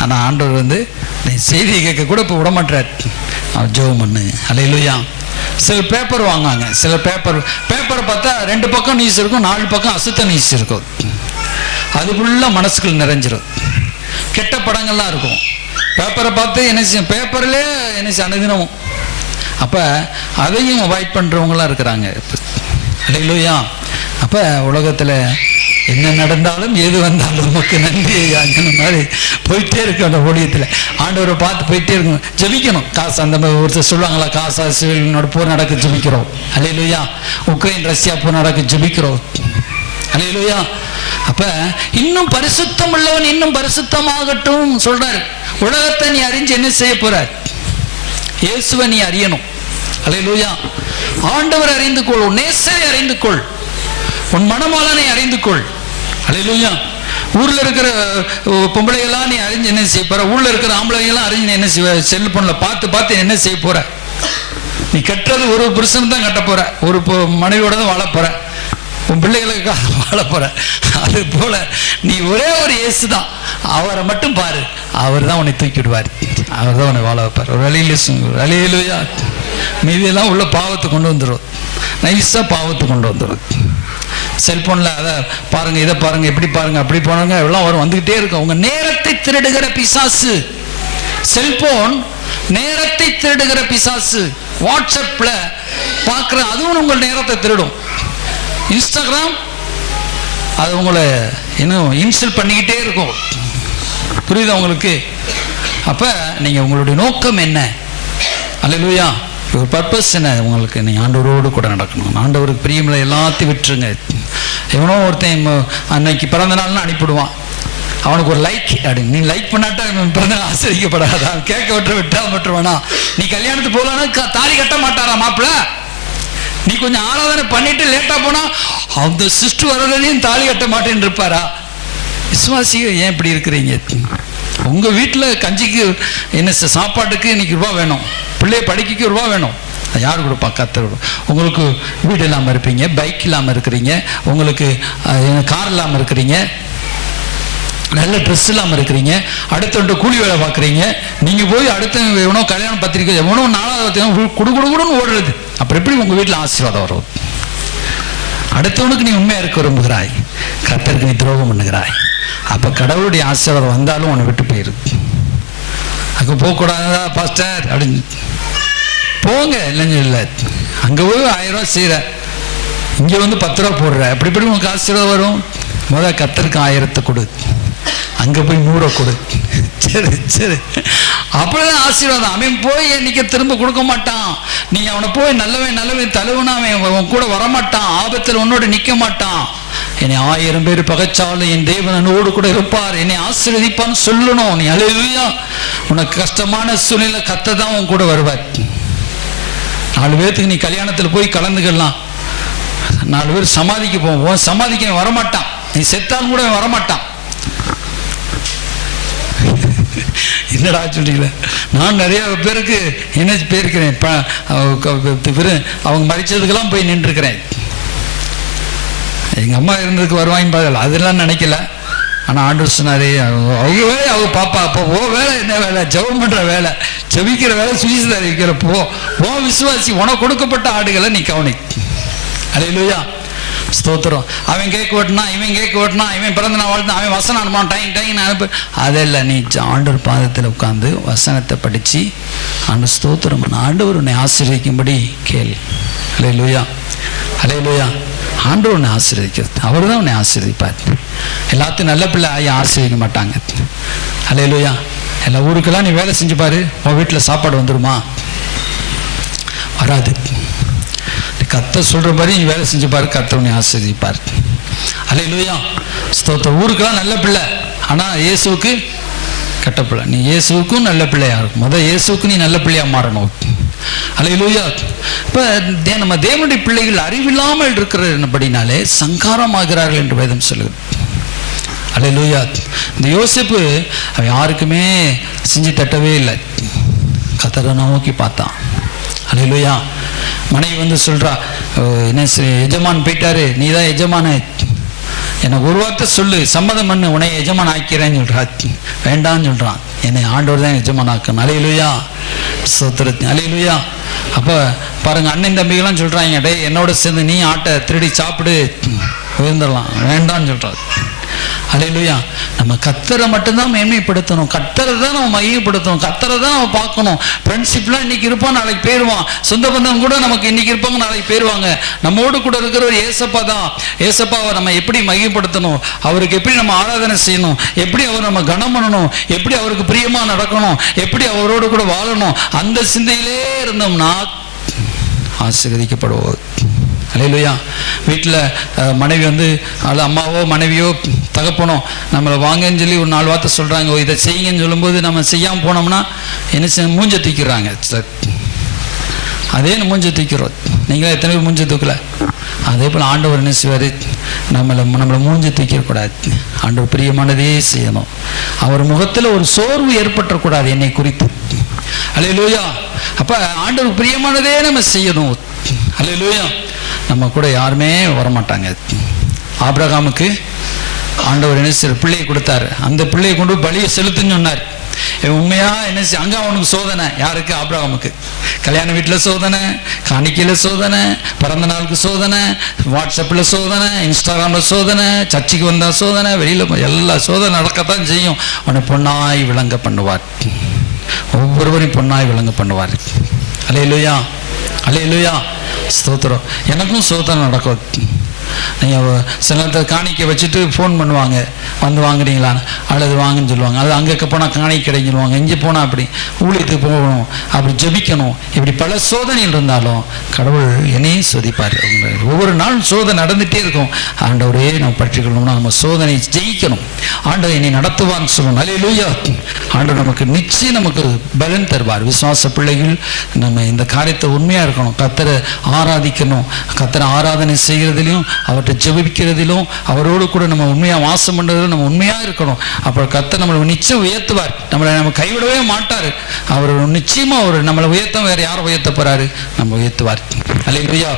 ஆனால் ஆண்டவர் வந்து செய்தி கேட்க கூட இப்போ விடமாட்டார். ஜெபம் பண்ணு. அல்லேலூயா. சில பேப்பர் வாங்குவாங்க, சில பேப்பரை பார்த்தா 2 பக்கம் நியூஸ் இருக்கும், 4 பக்கம் அசுத்த நியூஸ் இருக்கும். அதுக்குள்ள மனசுக்குள்ள நிறைஞ்சிடும். கெட்ட படங்கள்லாம் இருக்கும். பேப்பரை பார்த்து என்ன செய்யும், பேப்பர்லே என்ன செய்ய அனுதினமும். அப்போ அதையும் அவாய்ட் பண்ணுறவங்களாம் இருக்கிறாங்க. அல்லேலூயா. அப்போ உலகத்தில் என்ன நடந்தாலும் எது வந்தாலும் நமக்கு நன்றி அந்த மாதிரி போயிட்டே இருக்கும். அந்த ஊழியத்தில் ஆண்டவரை பார்த்து போயிட்டே இருக்கணும், ஜெபிக்கணும். காசு அந்த மாதிரி ஒருத்தர் சொல்லுவாங்களா, காசா சிவிலோட போர் நடக்க ஜெபிக்கிறோம். அல்லேலூயா. உக்ரைன் ரஷ்யா போர் நடக்க ஜெபிக்கிறோம். அல்லேலூயா. அப்ப இன்னும் பரிசுத்தம் உள்ளவன் இன்னும் பரிசுத்தமாகட்டும் சொல்றாரு. உலகத்தை நீ அறிஞ்சு என்ன செய்ய போறார்? இயேசுவை நீ அறியணும். அல்லேலூயா. ஆண்டவர் அறிந்து கொள், உன் நேசரை அறிந்து கொள், உன் மணமாளனை அறிந்து கொள். அல்லேலூயா. ஊர்ல இருக்கிற பொம்பளைகள்லாம் நீ அறிஞ்சு என்ன செய்ய போற? ஊர்ல இருக்கிற ஆம்பளைங்கெல்லாம் அறிஞ்சு என்ன செய்வ? செல்போன்ல பார்த்து பார்த்து என்ன செய்ய போற? நீ கட்டுறது ஒரு புருஷன் தான் கட்ட போற, ஒரு மனைவியோட தான் வாழ போற, உன் பிள்ளைகளுக்காக வாழ போற. அது போல நீ ஒரே ஒரு இயேசு தான், அவரை மட்டும் பாரு, அவர் தான் உன்னை தூக்கி விடுவார், அவர் தான் உன்னை வாழ வைப்பார். ஒரு வழியில மீதியெல்லாம் உள்ள பாவத்தை கொண்டு வந்துடும், நைஸா பாவத்தை கொண்டு வந்துடும். செல்போன்ல அதை பாருங்க, இதை பாருங்க, எப்படி பாருங்க, அப்படி பாருங்க, எல்லாம் வரும், வந்துகிட்டே இருக்கும். உங்க நேரத்தை திருடுகிற பிசாசு செல்போன், நேரத்தை திருடுகிற பிசாசு. வாட்ஸ்அப்ல பார்க்குற அதுவும் உங்கள் நேரத்தை திருடும். இன்ஸ்டாகிராம் அது உங்களை இன்னும் இன்ஸ்டால் பண்ணிக்கிட்டே இருக்கும். புரியுதா உங்களுக்கு? அப்போ நீங்கள் உங்களுடைய நோக்கம் என்ன? அல்லேலூயா. ஒரு பர்பஸ் என்ன உங்களுக்கு? நீங்கள் ஆண்டவரோடு கூட நடக்கணும். ஆண்டவருக்கு பிரியமில்லை எல்லாத்தையும் விட்டுருங்க. எவனோ ஒருத்தன் அன்னைக்கு பிறந்த நாள்னு அனுப்பிவிடுவான், அவனுக்கு ஒரு லைக் அப்படின்னு. நீ லைக் பண்ணாட்டா பிறந்த ஆசிரியப்படாதா? கேட்க விட்டா விட்டுருவானா? நீ கல்யாணத்துக்கு போகலான்னா தாலி கட்ட மாட்டாரா மாப்பிள்ள? நீ கொஞ்சம் ஆராதனை பண்ணிட்டு லேட்டா போனா அந்த சிஸ்டர் வரதையும் தாலி கட்ட மாட்டேன்னு இருப்பாரா? விசுவாசிக ஏன் இப்படி இருக்கிறீங்க? உங்க வீட்டில் கஞ்சிக்கு என்ன சாப்பாட்டுக்கு இன்னைக்கு ரூபா வேணும், பிள்ளைய படிக்க ரூபா வேணும், யார் கொடுப்பா? கர்த்தர். உங்களுக்கு வீடு இல்லாமல் இருப்பீங்க, பைக் இல்லாமல் இருக்கிறீங்க, உங்களுக்கு கார் இல்லாமல் இருக்கிறீங்க, நல்ல ட்ரெஸ் இல்லாமல் இருக்கிறீங்க, அடுத்த கூலி வேலை பார்க்குறீங்க. நீங்கள் போய் அடுத்த எவனோ கல்யாணம் பத்திரிக்கை எவனோ 4வது குடுகுடுன்னு ஓடுறது. அப்புறம் எப்படி உங்கள் வீட்டில் ஆசீர்வாதம் வரும்? அடுத்தவனுக்கு நீ உண்மையாக இருக்க விரும்புகிறாய், கர்த்தருக்கு நீ துரோகம் பண்ணுகிறாய். அப்போ கடவுளுடைய ஆசீர்வாதம் வந்தாலும் உன்னை விட்டு போயிருக்கு. அங்கே போகக்கூடாதா பாஸ்டர் அப்படின்னு போங்க, இல்லைன்னு இல்லை. அங்கே போய் 1000 ரூபா செய்கிற, இங்கே வந்து 10 ரூபா போடுற, எப்படி எப்படி உனக்கு ஆசீர்வாதம் வரும்? முதல் கர்த்தருக்கு 1000 கொடு, அங்கே போய் 100 கொடு. சரி சரி, அப்படிதான் ஆசீர்வாதம். அவன் போய் இன்னைக்கு திரும்ப கொடுக்க மாட்டான். நீ அவனை போய் நல்லவன் தழுவுனா அவன் கூட வரமாட்டான், ஆபத்தில் உன்னோட நிற்க மாட்டான். என்னை 1000 பேர் பகைச்சாலும் என் தேவன் என்னோடு கூட இருப்பார், என்னை ஆசீர்வதிப்பான்னு சொல்லணும். நீ அல்லேலூயா. உனக்கு கஷ்டமான சூழ்நிலை கர்த்தர் தான் உன் கூட வருவார். 4 பேர்த்துக்கு நீ கல்யாணத்தில் போய் கலந்துக்கலாம், 4 பேர் சமாதிக்கு போவோம், சமாதிக்க வரமாட்டான், நீ செத்தாலும் கூட வரமாட்டான். என்னடா சொல்றீங்களே? நான் நிறைய பேருக்கு என்ன போயிருக்கிறேன், அவங்க மறிச்சதுக்கெல்லாம் போய் நின்றுருக்கிறேன். எங்கள் அம்மா இருந்ததுக்கு வருவாங்க, அதெல்லாம் நினைக்கல. ஆனால் ஆண்டவர் சொன்னாரே, அவங்க வேலை அவங்க பாப்பா, அப்போ ஓ வேலை என்ன வேலை? ஜெபம் பண்ணுற வேலை, ஜெபிக்கிற வேலை, சுவிசேஷம் அறிவிக்கிற போ விசுவாசி, உனக்கு கொடுக்கப்பட்ட ஆடுகளை நீ கவனி. அல்லேலூயா. ஸ்தோத்திரம். அவன் கேட்க ஓட்டினா, இவன் கேட்க ஓட்டினா, இவன் பிறந்த நான் வாழ்ந்தான், அவன் வசனம் அனுப்பான், டைம் அனுப்பு. அதெல்லாம் நீ ஆண்டவர் பாதத்தில் உட்காந்து வசனத்தை படித்து ஆண்டு ஸ்தோத்திரம் பண்ண, ஆண்டவர் உன்னை ஆசீர்வதிக்கும்படி கேள். அல்லேலூயா. அல்லேலூயா. ஆண்டவர் உன்னை ஆசீர்வதிக்கிறது, அவர் தான் உன்னை ஆசீர்வதிப்பார். எல்லாத்தையும் நல்ல பிள்ளை ஆகி ஆசீர்வதிக்க மாட்டாங்க. அல்லேலூயா. எல்லா ஊருக்கெல்லாம் நீ வேலை செஞ்சு பாரு, உன் வீட்டில் சாப்பாடு வந்துடுமா? வராது. கர்த்தர் சொல்ற மாதிரி நீ வேலை செஞ்சு பாரு, கர்த்தர் உன்னை ஆசீர்வதிப்பார். அல்லேலூயா. ஸ்தோத்திரம். ஊருக்கெல்லாம் நல்ல பிள்ளை, ஆனால் இயேசுவுக்கு கெட்ட பிள்ளை. நீ இயேசுவுக்கும் நல்ல பிள்ளையா இருக்கும். முதல் இயேசுவுக்கு நீ நல்ல பிள்ளையா மாறணும். அல்லேலூயா. இப்போ நம்ம தேவனுடைய பிள்ளைகள் அறிவில்லாமல் இருக்கிறபடினாலே சங்காரமாகிறார்கள் என்று வேதம் சொல்லுது. அல்லேலூயா. இந்த யோசேப்பு அவன் யாருக்குமே செஞ்சு தட்டவே இல்லை, கர்த்தரை நோக்கி பார்த்தான். அல்லேலூயா. மனைவி வந்து சொல்றா, என்ன எஜமான் போயிட்டாரு, நீ தான் எஜமான, எனக்கு ஒரு வார்த்தை சொல்லு, சம்மதம் பண்ணு, உன்னை எஜமான் ஆக்கிறேன்னு சொல்றா. வேண்டான்னு சொல்றான், என்னை ஆண்டவர் தான் எஜமான் ஆக்கணும். அல்லேலூயா. ஸ்தோத்திரம். அல்லேலூயா. அப்போ பாருங்க, அண்ணன் தம்பிகள்லாம் சொல்றாங்க, டே என்னோட சேர்ந்து நீ ஆட்டை திருடி சாப்பிடு, விழுந்துடலாம், வேண்டான்னு சொல்றாரு. அல்லேலூயா. நம்ம கர்த்தரை மட்டும்தான் மேன்மைப்படுத்தணும், கர்த்தரை தான் நம்ம மையப்படுத்தணும், கர்த்தரை தான் நம்ம பார்க்கணும். ஃப்ரெண்ட்ஷிப்லாம் இன்னைக்கு இருப்பான், நாளைக்கு போயிடுவான். சொந்த பந்தம் கூட நமக்கு இன்னைக்கு இருப்பாங்க, நாளைக்கு போயிடுவாங்க. நம்மோடு கூட இருக்கிற ஒரு ஏசப்பா தான். ஏசப்பாவை நம்ம எப்படி மையப்படுத்தணும், அவருக்கு எப்படி நம்ம ஆராதனை செய்யணும், எப்படி அவர் நம்ம கனம் பண்ணணும், எப்படி அவருக்கு பிரியமா நடக்கணும், எப்படி அவரோடு கூட வாழணும், அந்த சிந்தையிலே இருந்தோம்னா ஆசீர்வதிக்கப்படுவோம். அல்லேலூயா. வீட்டில் மனைவி வந்து அது அம்மாவோ மனைவியோ தகப்பனோ நம்மளை வாங்கன்னு சொல்லி ஒரு 4 வார்த்தை சொல்கிறாங்க, இதை செய்யுங்கன்னு சொல்லும்போது நம்ம செய்யாமல் போனோம்னா என்ன மூஞ்ச தூக்கிடுறாங்க. அதே மூஞ்ச தூக்கிறோம். நீங்களே எத்தனை பேர் மூஞ்ச தூக்கல? அதே போல் ஆண்டவர் என்ன செய்வார், நம்மளை மூஞ்ச தூக்கிடக்கூடாது. ஆண்டவர் பிரியமானதே செய்யணும். அவர் முகத்தில் ஒரு சோர்வு ஏற்பட்டக்கூடாது என்னை குறித்து. அல்லேலூயா. அப்போ ஆண்டவர் பிரியமானதே நம்ம செய்யணும். அல்லேலூயா. நம்ம கூட யாருமே வரமாட்டாங்க. ஆபிரகாமுக்கு ஆண்டவர் என்ன செய்ய பிள்ளையை கொடுத்தாரு. அந்த பிள்ளையை கொண்டு பலியை செலுத்துன்னு சொன்னார். உண்மையா என்ன செய்ய அங்கே அவனுக்கு சோதனை. யாருக்கு? ஆபிரகாமுக்கு. கல்யாண வீட்டில் சோதனை, காணிக்கையில் சோதனை, பிறந்த நாளுக்கு சோதனை, வாட்ஸ்அப்பில் சோதனை, இன்ஸ்டாகிராமில் சோதனை, சர்ச்சுக்கு வந்தால் சோதனை, வெளியில் எல்லா சோதனை நடக்கத்தான் செய்யும். அவனை பொன்னாய் விளங்க பண்ணுவார். ஒவ்வொருவரையும் பொன்னாய் விளங்க பண்ணுவார். அல்லேலூயா. அல்லேலூயா. ஸ்தோத்திரம். எனக்கும் சோதனை நடக்கும். நீங்கள் சில நேரத்தில் காணிக்கை வச்சுட்டு ஃபோன் பண்ணுவாங்க, வந்து வாங்குறீங்களான்னு, அல்லது வாங்குன்னு சொல்லுவாங்க. அது அங்கே போனால் காணிக்கை கிடைச்சிடுவாங்க, இங்கே போனால் அப்படி ஊழியத்துக்கு போகணும், அப்படி ஜெபிக்கணும். இப்படி பல சோதனைகள் இருந்தாலும் கடவுள் என்னையும் சோதிப்பார். ஒவ்வொரு நாளும் சோதனை நடந்துகிட்டே இருக்கும். ஆண்டவரே நம்ம பற்றிக்கொள்ளணும்னா நம்ம சோதனை ஜெயிக்கணும். ஆண்டவர் என்னை நடத்துவான்னு சொல்லணும். அல்லேலூயா. ஆண்டவர் நமக்கு நிச்சயம் நமக்கு பலன் தருவார். விசுவாச பிள்ளைகள் நம்ம இந்த காரியத்தை உண்மையாக இருக்கணும். கர்த்தரை ஆராதிக்கணும். கர்த்தரை ஆராதனை செய்கிறதுலையும் அவர்கிட்ட ஜெபிக்கிறதிலும் அவரோடு கூட நம்ம உண்மையாக வாசம் பண்ணுறதிலும் நம்ம உண்மையாக இருக்கணும். அப்புறம் கர்த்தர் நம்மளை நிச்சயம் உயர்த்துவார். நம்ம கைவிடவே மாட்டார். அவர் நிச்சயமாக அவர் நம்மளை உயர்த்த, வேறு யாரை உயர்த்த போகிறாரு? நம்ம உயர்த்துவார். அல்லேலூயா.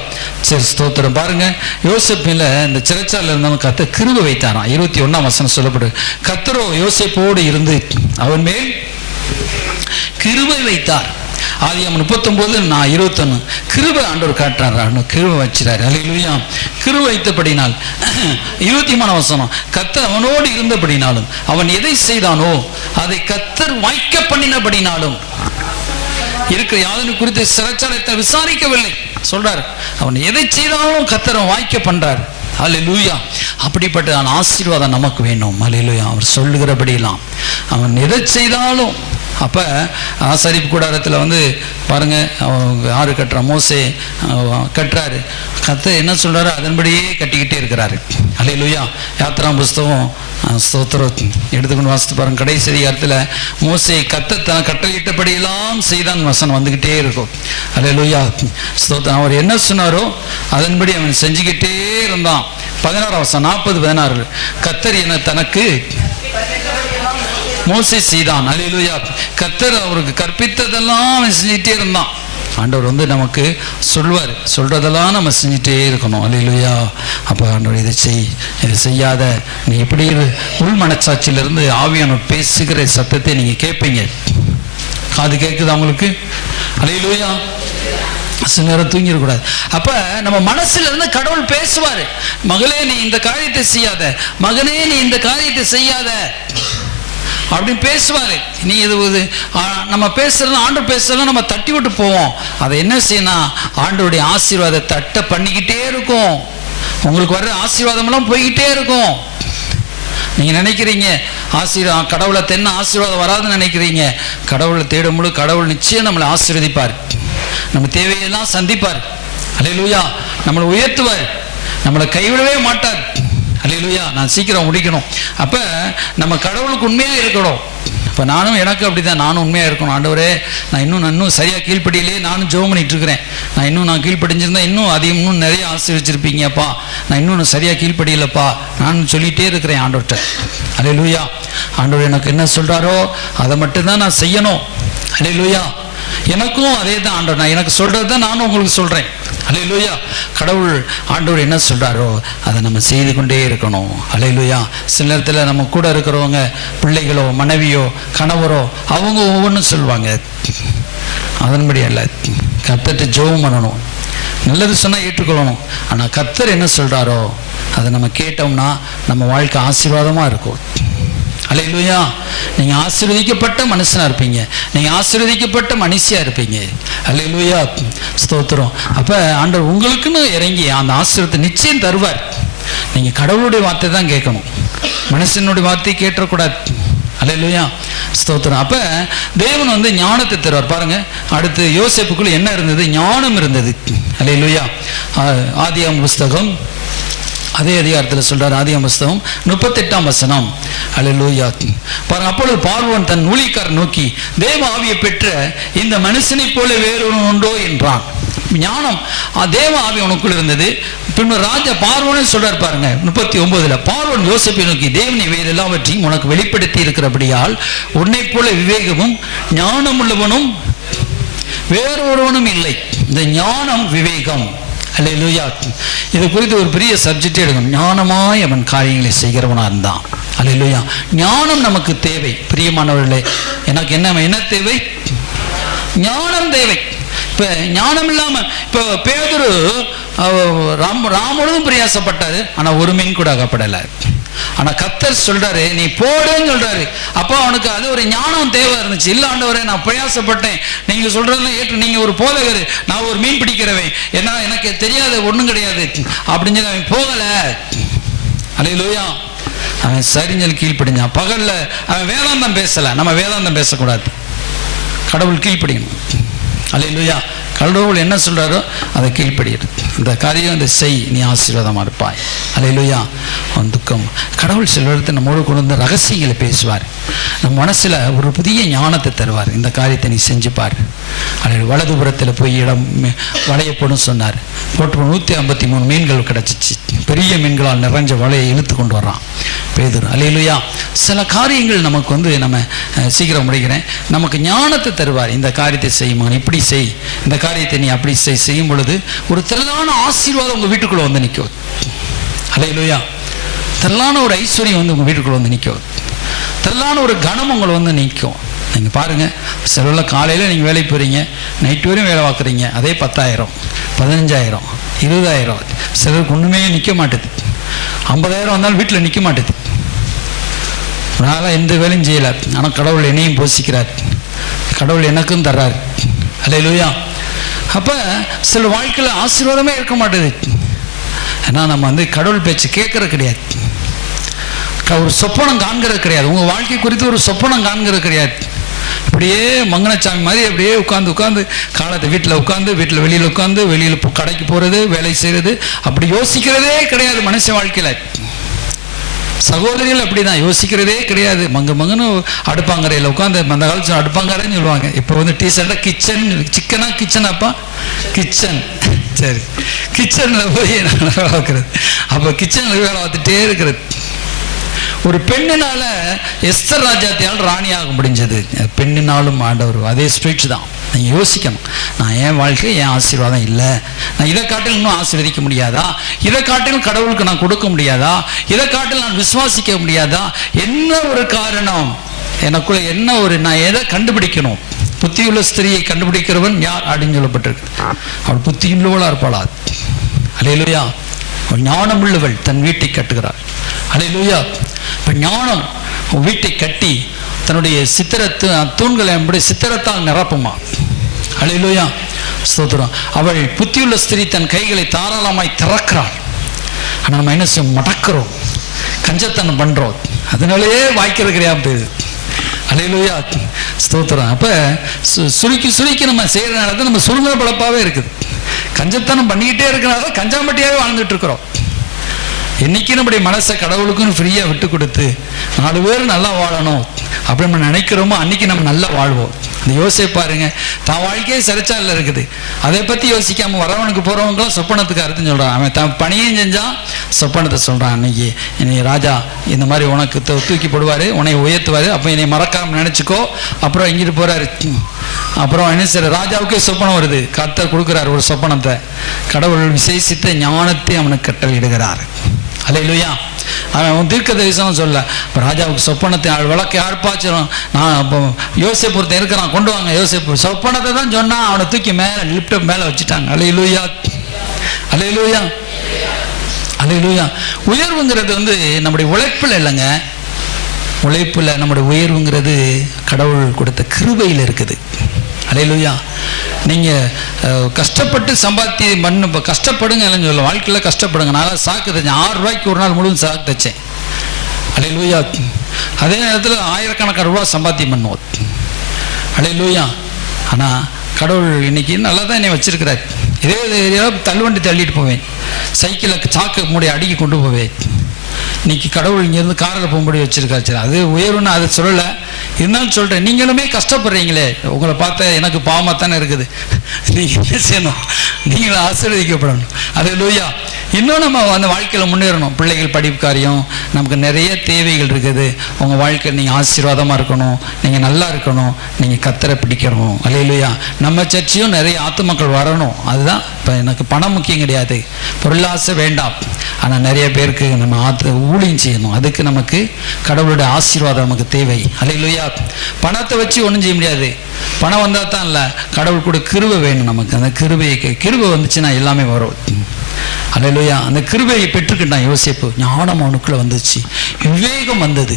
சரி, ஸ்தோத்திரம். பாருங்க, யோசேப்பில் இந்த சிறைச்சாலையில் இருந்தவங்க கர்த்தர் கிருபை வைத்தாராம். 21ஆம் வசனம் சொல்லப்படுது. கர்த்தரோ யோசேப்போடு இருந்து அவன் மேல் கிருபை வைத்தார். ஆதியாகமம் 39:21 கிருபை ஆண்டவர் காட்டுறாரு, கிருபை வச்சிறாரு. அல்லேலூயா. கிருபை வைத்தபடினால் 23ஆம் வசனம், கர்த்தர் அவனோடு இருந்தபடினாலும் அவன் எதை செய்தானோ அதை கர்த்தர் வாய்க்க பண்ணினபடினாலும் இருக்கிற யாதனை குறித்து சிறைச்சாலையை விசாரிக்கவில்லை சொல்றாரு. அவன் எதை செய்தாலும் கர்த்தர் வாய்க்க பண்றார். அல்லேலூயா. அப்படிப்பட்ட ஆசீர்வாதம் நமக்கு வேணும். அல்லேலூயா. அவர் சொல்லுகிறபடியெல்லாம் அவன் எதை செய்தாலும். அப்போ ஆசாரிப்பு கூடாரத்தில் வந்து பாருங்கள், ஆறு கட்டுற மோசே கட்டுறாரு. கர்த்தர் என்ன சொல்கிறாரோ அதன்படியே கட்டிக்கிட்டே இருக்கிறாரு. அல்லேலூயா. யாத்திராம் புஸ்தகம் ஸ்தோத்திரம் எடுத்துக்கொண்டு வாசித்து பாருங்க. கடைசி அதிகாரத்தில் மோசே கர்த்தர் கட்டளையிட்டபடியெல்லாம் செய்தான் வசனம் வந்துக்கிட்டே இருக்கும். அல்லேலூயா. ஸ்தோத்திரம். அவர் என்ன சொன்னாரோ அதன்படி அவன் செஞ்சுக்கிட்டே இருந்தான். 16ஆம் வசனம் 40:16 கர்த்தர் என தனக்கு மோசே செய்தான். அல்லேலூயா. கர்த்தர் அவருக்கு கற்பித்ததெல்லாம் அவன் செஞ்சுட்டே இருந்தான். ஆண்டவர் வந்து நமக்கு சொல்வார், சொல்றதெல்லாம் நம்ம செஞ்சுட்டே இருக்கணும். அல்லேலூயா. அப்போ ஆண்டவர் இதை செய், இதை செய்யாத, நீ எப்படி உள் மனச்சாட்சியிலிருந்து ஆவியானவர் பேசுகிற சத்தத்தை நீங்க கேட்பீங்க. காது கேட்குது அவங்களுக்கு. அல்லேலூயா. சில நேரம் தூங்கிடக்கூடாது. அப்ப நம்ம மனசுல இருந்து கடவுள் பேசுவாரு. மகளே நீ இந்த காரியத்தை செய்யாத, மகனே நீ இந்த காரியத்தை செய்யாத அப்படின்னு பேசுவாரு. நீ இது நம்ம பேசுறது ஆண்டு பேசுறதும் நம்ம தட்டி விட்டு போவோம். அதை என்ன செய்யணும்? ஆண்டோடைய ஆசீர்வாதத்தை தட்ட பண்ணிக்கிட்டே இருக்கும். உங்களுக்கு வர்ற ஆசீர்வாதம் எல்லாம் போய்கிட்டே இருக்கும். நீங்க நினைக்கிறீங்க கடவுளை தென்ன ஆசீர்வாதம் வராதுன்னு நினைக்கிறீங்க. கடவுளை தேடும்போது கடவுள் நிச்சயம் நம்மளை ஆசீர்வதிப்பார், நம்ம தேவையெல்லாம் சந்திப்பார். அல்லேலூயா. நம்மளை உயர்த்துவார், நம்மளை கைவிடவே மாட்டார். அல்லேலூயா. நான் சீக்கிரம் முடிக்கணும். அப்போ நம்ம கடவுளுக்கு உண்மையாக இருக்கணும். இப்போ நானும் எனக்கு அப்படி தான், நானும் உண்மையாக இருக்கணும். ஆண்டவரே நான் இன்னும் சரியாக கீழ்ப்படியிலே நானும் ஜெபம் பண்ணிட்டு இருக்கிறேன். நான் கீழ்ப்படிஞ்சிருந்தா இன்னும் நிறைய ஆசீர்வச்சிருப்பீங்கப்பா. நான் இன்னும் சரியாக கீழ்ப்படியிலப்பா நான் சொல்லிகிட்டே இருக்கிறேன் ஆண்டவர்கிட்ட. அல்லேலூயா. ஆண்டவர் எனக்கு என்ன சொல்கிறாரோ அதை மட்டும்தான் நான் செய்யணும். அல்லேலூயா. எனக்கும் அதே தான் ஆண்டவர், நான் எனக்கு சொல்கிறது தான் நானும் உங்களுக்கு சொல்கிறேன். அல்லேலூயா. கடவுள் ஆண்டவர் என்ன சொல்கிறாரோ அதை நம்ம செய்து கொண்டே இருக்கணும். அல்லேலூயா. சில நேரத்தில் நம்ம கூட இருக்கிறவங்க பிள்ளைகளோ மனைவியோ கணவரோ அவங்க ஒவ்வொன்றும் சொல்லுவாங்க. அதன்படி அல்ல, கர்த்தர்ட்ட ஜெபம் பண்ணணும். நல்லது சொன்னால் ஏற்றுக்கொள்ளணும். ஆனால் கர்த்தர் என்ன சொல்கிறாரோ அதை நம்ம கேட்டோம்னா நம்ம வாழ்க்கை ஆசீர்வாதமாக இருக்கும். அல்லேலூயா. நீங்கள் ஆசீர்வதிக்கப்பட்ட மனுஷனாக இருப்பீங்க, நீங்கள் ஆசீர்வதிக்கப்பட்ட மனுஷியாக இருப்பீங்க. அல்லேலூயா, ஸ்தோத்திரம். அப்போ ஆண்டவர் உங்களுக்குன்னு இறங்கி அந்த ஆசீர்வாதத்தை நிச்சயம் தருவார். நீங்கள் கடவுளுடைய வார்த்தை தான் கேட்கணும், மனுஷனுடைய வார்த்தையை கேட்டக்கூடாது. அல்லேலூயா, ஸ்தோத்திரம். அப்போ தேவன் ஞானத்தை தருவார். பாருங்க, அடுத்து யோசேப்புக்குள்ள என்ன இருந்தது? ஞானம் இருந்தது. அல்லேலூயா. ஆதியாகம புஸ்தகம் அதே அதிகாரத்தில் சொல்றார். ஆதியாகம புஸ்தகம் 38ஆம் வசனம். அல்லேலூயா. பாருங்க, அப்பொழுது பார்வோன் தன் ஊழியக்காரர் நோக்கி, தேவ ஆவியை பெற்ற இந்த மனுஷனை போல வேறொரு உண்டோ என்றான். ஞானம் தேவ ஆவி உனக்குள் இருந்தது. பின்பு ராஜா பார்வோனே சொல்றார் பாருங்க 39. பார்வோன் யோசேப்பை நோக்கி, தேவனை வேறு எல்லாவற்றையும் உனக்கு வெளிப்படுத்தி இருக்கிறபடியால் உன்னை போல விவேகமும் ஞானம் உள்ளவனும் வேறொருவனும் இல்லை. இந்த ஞானம் விவேகம். அல்லேலூயா. இது குறித்து ஒரு பெரிய சப்ஜெக்ட் எடுக்கணும். ஞானமாய் அவன் காரியங்களை செய்கிறவனா இருந்தான். அல்லேலூயா. ஞானம் நமக்கு தேவை பிரியமானவர்களே. எனக்கு என்ன தேவை? ஞானம் தேவை. இப்போ ஞானம் இல்லாமல் இப்போ பேதுரு ராமனும் பிரயாசப்பட்டாரு, ஆனால் ஒரு மீன் கூட அகப்படலை. ஆனால் கர்த்தர் சொல்றாரு நீ போடுன்னு சொல்றாரு. அப்போ அவனுக்கு அது ஒரு ஞானம் தேவை இருந்துச்சு. இல்லை ஆண்டவரே, நான் பிரயாசப்பட்டேன், நீங்கள் சொல்றதெல்லாம் ஏற்று, நீங்கள் ஒரு போதகர், நான் ஒரு மீன் பிடிக்கிறவன், ஏன்னா எனக்கு தெரியாது, ஒன்றும் கிடையாது அப்படின்னு சொல்லி அவன் போகலை. அல்லேலூயா. அவன் சரிஞ்சல் கீழ்ப்படிஞ்சான். பகல்ல அவன் வேதாந்தம் பேசலை. நம்ம வேதாந்தம் பேசக்கூடாது, கடவுள் கீழ்ப்படியணும். அல்லேலூயா. கடவுள் என்ன சொல்றாரோ அதை கீழ்ப்படியிரு. இந்த காரியம் இந்த செய், நீ ஆசீர்வாதமாக இருப்பாய். அல்லேலூயா. அவன் துக்கம் கடவுள் சில இடத்தை நம்மோடு கொண்டு வந்து ரகசியங்களை பேசுவார். நம்ம மனசில் ஒரு புதிய ஞானத்தை தருவார். இந்த காரியத்தை நீ செஞ்சுப்பார். அல்லது வலதுபுறத்தில் போய் இடம் வளையப்படும் சொன்னார். போட்டு 153 மீன்கள் கிடச்சிச்சு. பெரிய மீன்களால் நிறைஞ்ச வலையை இழுத்து கொண்டு வர்றான் பேதுரு. அல்லேலூயா. சில காரியங்கள் நமக்கு நம்ம சீக்கிரம் முடிக்கிறேன், நமக்கு ஞானத்தை தருவார். இந்த காரியத்தை செய்யுமா, இப்படி செய், இந்த காரியத்தை நீ அப்படி செய்யும் பொழுது ஒரு திரளான ஆசீர்வாதம் உங்கள் வீட்டுக்குள்ளே வந்து நிற்கும். அல்லேலூயா. திரளான ஒரு ஐஸ்வர்யம் உங்கள் வீட்டுக்குள்ளே வந்து நிற்கும். திரளான ஒரு கணம் உங்களை வந்து நிற்கும். நீங்கள் பாருங்கள், சில காலையில் நீங்கள் வேலைக்கு போகிறீங்க, நைட்டு வரையும் வேலை பார்க்குறீங்க, அதே 10,000 15,000 20,000. சிலருக்கு ஒன்றுமே நிற்க மாட்டுது. 50,000 வந்தாலும் வீட்டில் நிற்க மாட்டுது. நான் எந்த வேலையும் செய்யலை, ஆனால் கடவுள் என்னையும் போஷிக்கிறார், கடவுள் எனக்கும் தர்றார். அல்லேலூயா. அப்போ சில வாழ்க்கையில் ஆசீர்வாதமே இருக்க மாட்டுது. ஏன்னா நம்ம கடவுள் பேச்சு கேட்கறது கிடையாது, ஒரு சொப்பனம் காண்கிறது கிடையாது, உங்கள் வாழ்க்கை குறித்து ஒரு சொப்பனம் காண்கிறது கிடையாது. இப்படியே மங்கனச்சாமி மாதிரி அப்படியே உட்காந்து காலத்தை வீட்டில் வெளியில் உட்காந்து வெளியில் கடைக்கு போகிறது, வேலை செய்கிறது, அப்படி யோசிக்கிறதே கிடையாது மனுஷ வாழ்க்கையில். சகோதரிகள் அப்படி தான் யோசிக்கிறதே கிடையாது. மங்கன்னு அடுப்பாங்கரையில் உட்காந்து, அந்த காலத்தில் அடுப்பாங்கரைன்னு சொல்லுவாங்க. இப்போ டீசர்ட்டாக கிச்சன், சிக்கனா கிச்சனாப்பா, கிச்சன், சரி, கிச்சனில் போய் வேலை பார்க்குறது. அப்போ கிச்சனில் வேலை பார்த்துட்டே இருக்கிறது. ஒரு பெண்ணினால எஸ்தர் ராஜாத்தியால் ராணியாக முடிஞ்சது. பெண்ணினாலும் ஆண்டவர் அதே ஸ்பிரிட் தான். நீங்கள் யோசிக்கணும், நான் என் வாழ்க்கை என் ஆசீர்வாதம் இல்லை, நான் இதை காட்டில் இன்னும் ஆசீர்வதிக்க முடியாதா, இதை காட்டிலும் கடவுளுக்கு நான் கொடுக்க முடியாதா, இதை காட்டில் நான் விசுவாசிக்க முடியாதா, என்ன ஒரு காரணம் எனக்குள்ள, என்ன ஒரு, நான் எதை கண்டுபிடிக்கணும். புத்தியுள்ள ஸ்திரியை கண்டுபிடிக்கிறவன் யார் அப்படின்னு சொல்லப்பட்டிருக்கு. அவள் புத்தியுள்ளவளாக இருப்பாளா? அல்லேலூயா. ஞானம் உள்ளவள் தன் வீட்டை கட்டுகிறாள். அல்லேலூயா. இப்போ ஞானம் வீட்டை கட்டி தன்னுடைய தூண்களை சித்திரத்தால் நிரப்புமா. அல்லேலூயா. ஸ்தோத்திரம். அவள் புத்தியுள்ள ஸ்திரீ தன் கைகளை தாராளமாய் திறக்கிறாள். ஆனால் நம்ம என்ன செய்ய மடக்கிறோம், கஞ்சத்தனம் பண்ணுறோம், அதனாலேயே வாய்க்கிறது கிடையாது போயிடுது. அல்லேலூயா. ஸ்தோத்திரம். அப்போ சுருக்கி நம்ம செய்கிறனால தான் நம்ம சுருங்குற பழப்பாகவே இருக்குது. கஞ்சத்தனம் பண்ணிக்கிட்டே இருக்கிறனால கஞ்சாம்பட்டியாகவே வாழ்ந்துட்டு இருக்கிறோம். என்னைக்கு நம்முடைய மனசை கடவுளுக்குன்னு ஃப்ரீயாக விட்டு கொடுத்து 4 பேர் நல்லா வாழணும் அப்படி நம்ம நினைக்கிறோமோ அன்னைக்கு நம்ம நல்லா வாழ்வோம். அந்த யோசிச்சு பாருங்க, தான் வாழ்க்கையே சிறைச்சாலில் இருக்குது, அதை பற்றி யோசிக்காமல் வரவனுக்கு போகிறவங்களாம் சொப்பனத்துக்கு அர்த்தம் சொல்கிறான். அவன் தான் பணியும் செஞ்சான், சொப்பனத்தை சொல்கிறான். அன்னைக்கு என்னை ராஜா இந்த மாதிரி உனக்கு தூக்கி போடுவார், உன்னை உயர்த்துவார், அப்போ என்னை மறக்காமல் நினச்சிக்கோ. அப்புறம் எங்கிட்டு போகிறாரு, அப்புறம் என்ன செய்ய, ராஜாவுக்கே சொப்பனம் வருது, கர்த்தர் கொடுக்குறாரு ஒரு சொப்பனத்தை. கடவுள் விசேஷித்த ஞானத்தை அவனுக்கு கட்டளையிடுகிறார். அல்லேலூயா. அவன் தீர்க்க தரிசனம் சொல்ல, இப்போ ராஜாவுக்கு சொப்பனத்தை விளக்க யாழ்ப்பாச்சிடும். நான் இப்போ யோசேப்பு இருக்கிறான், கொண்டு வாங்க யோசேப்பு. சொப்பனத்தை தான் சொன்னான், அவனை தூக்கி மேலே லிப்டாப் மேலே வச்சுட்டாங்க. அல்லேலூயா. அல்லேலூயா, அல்லேலூயா. உயர்வுங்கிறது நம்முடைய உழைப்பில் இல்லைங்க. உழைப்பில் நம்முடைய உயர்வுங்கிறது கடவுள் கொடுத்த கிருபையில் இருக்குது. அல்லேலூயா. நீங்கள் கஷ்டப்பட்டு கஷ்டப்படுங்க இல்லைன்னு சொல்ல, வாழ்க்கையில் கஷ்டப்படுங்க. நான் சாக்கு தைச்சேன், 6 ரூபாய்க்கு ஒரு நாள் முழுவதும் சாக்கு தைச்சேன். அல்லேலூயா. அதே நேரத்தில் ஆயிரக்கணக்கான ரூபா சம்பாத்தியம் பண்ணுவோம். அல்லேலூயா. ஆனால் கடவுள் இன்னைக்கு நல்லா தான் என்னை வச்சிருக்கிறார். இதே தள்ளுவண்டி தள்ளிட்டு போவேன், சைக்கிளில் சாக்கு மூடி அடிக்கி கொண்டு போவேன். இன்னைக்கு கடவுள் இங்கேருந்து காரில் போகும்படி வச்சிருக்காரு. சரி, அது உயர்வுன்னு அதை சொல்லலை, இருந்தாலும் சொல்கிறேன். நீங்களுமே கஷ்டப்படுறீங்களே, உங்களை பார்த்தா எனக்கு பாவமாக தானே இருக்குது. நீங்கள் என்ன செய்யணும்? நீங்களும் ஆசீர்வதிக்கப்படணும். அல்லேலூயா. இன்னும் நம்ம அந்த வாழ்க்கையில் முன்னேறணும். பிள்ளைகள் படிப்பு காரியம், நமக்கு நிறைய தேவைகள் இருக்குது. உங்கள் வாழ்க்கையில் நீங்கள் ஆசீர்வாதமாக இருக்கணும், நீங்கள் நல்லா இருக்கணும், நீங்கள் கர்த்தரை பிடிக்கணும். அல்லேலூயா. நம்ம சர்ச்சையும் நிறைய ஆத்துமக்கள் வரணும். அதுதான் இப்போ எனக்கு பணம் முக்கியம் கிடையாது, பொருளாசை வேண்டாம். ஆனால் நிறைய பேருக்கு நம்ம ஊழியம் செய்யணும். அதுக்கு நமக்கு கடவுளுடைய ஆசீர்வாதம் நமக்கு தேவை. அல்லேலூயா. பணத்தை வச்சு ஒன்றும் செய்ய முடியாது. பணம் வந்தால் தான் இல்லை, கடவுள் கூட கிருபை வேணும் நமக்கு. அந்த கிருபை வந்துச்சுன்னா எல்லாமே வரும். அல்லேலூயா. அந்த கிருபையை பெற்றுக்கிட்டான் யோசேப்பு. ஞானம் அவனுக்குள்ள வந்துச்சு, விவேகம் வந்தது.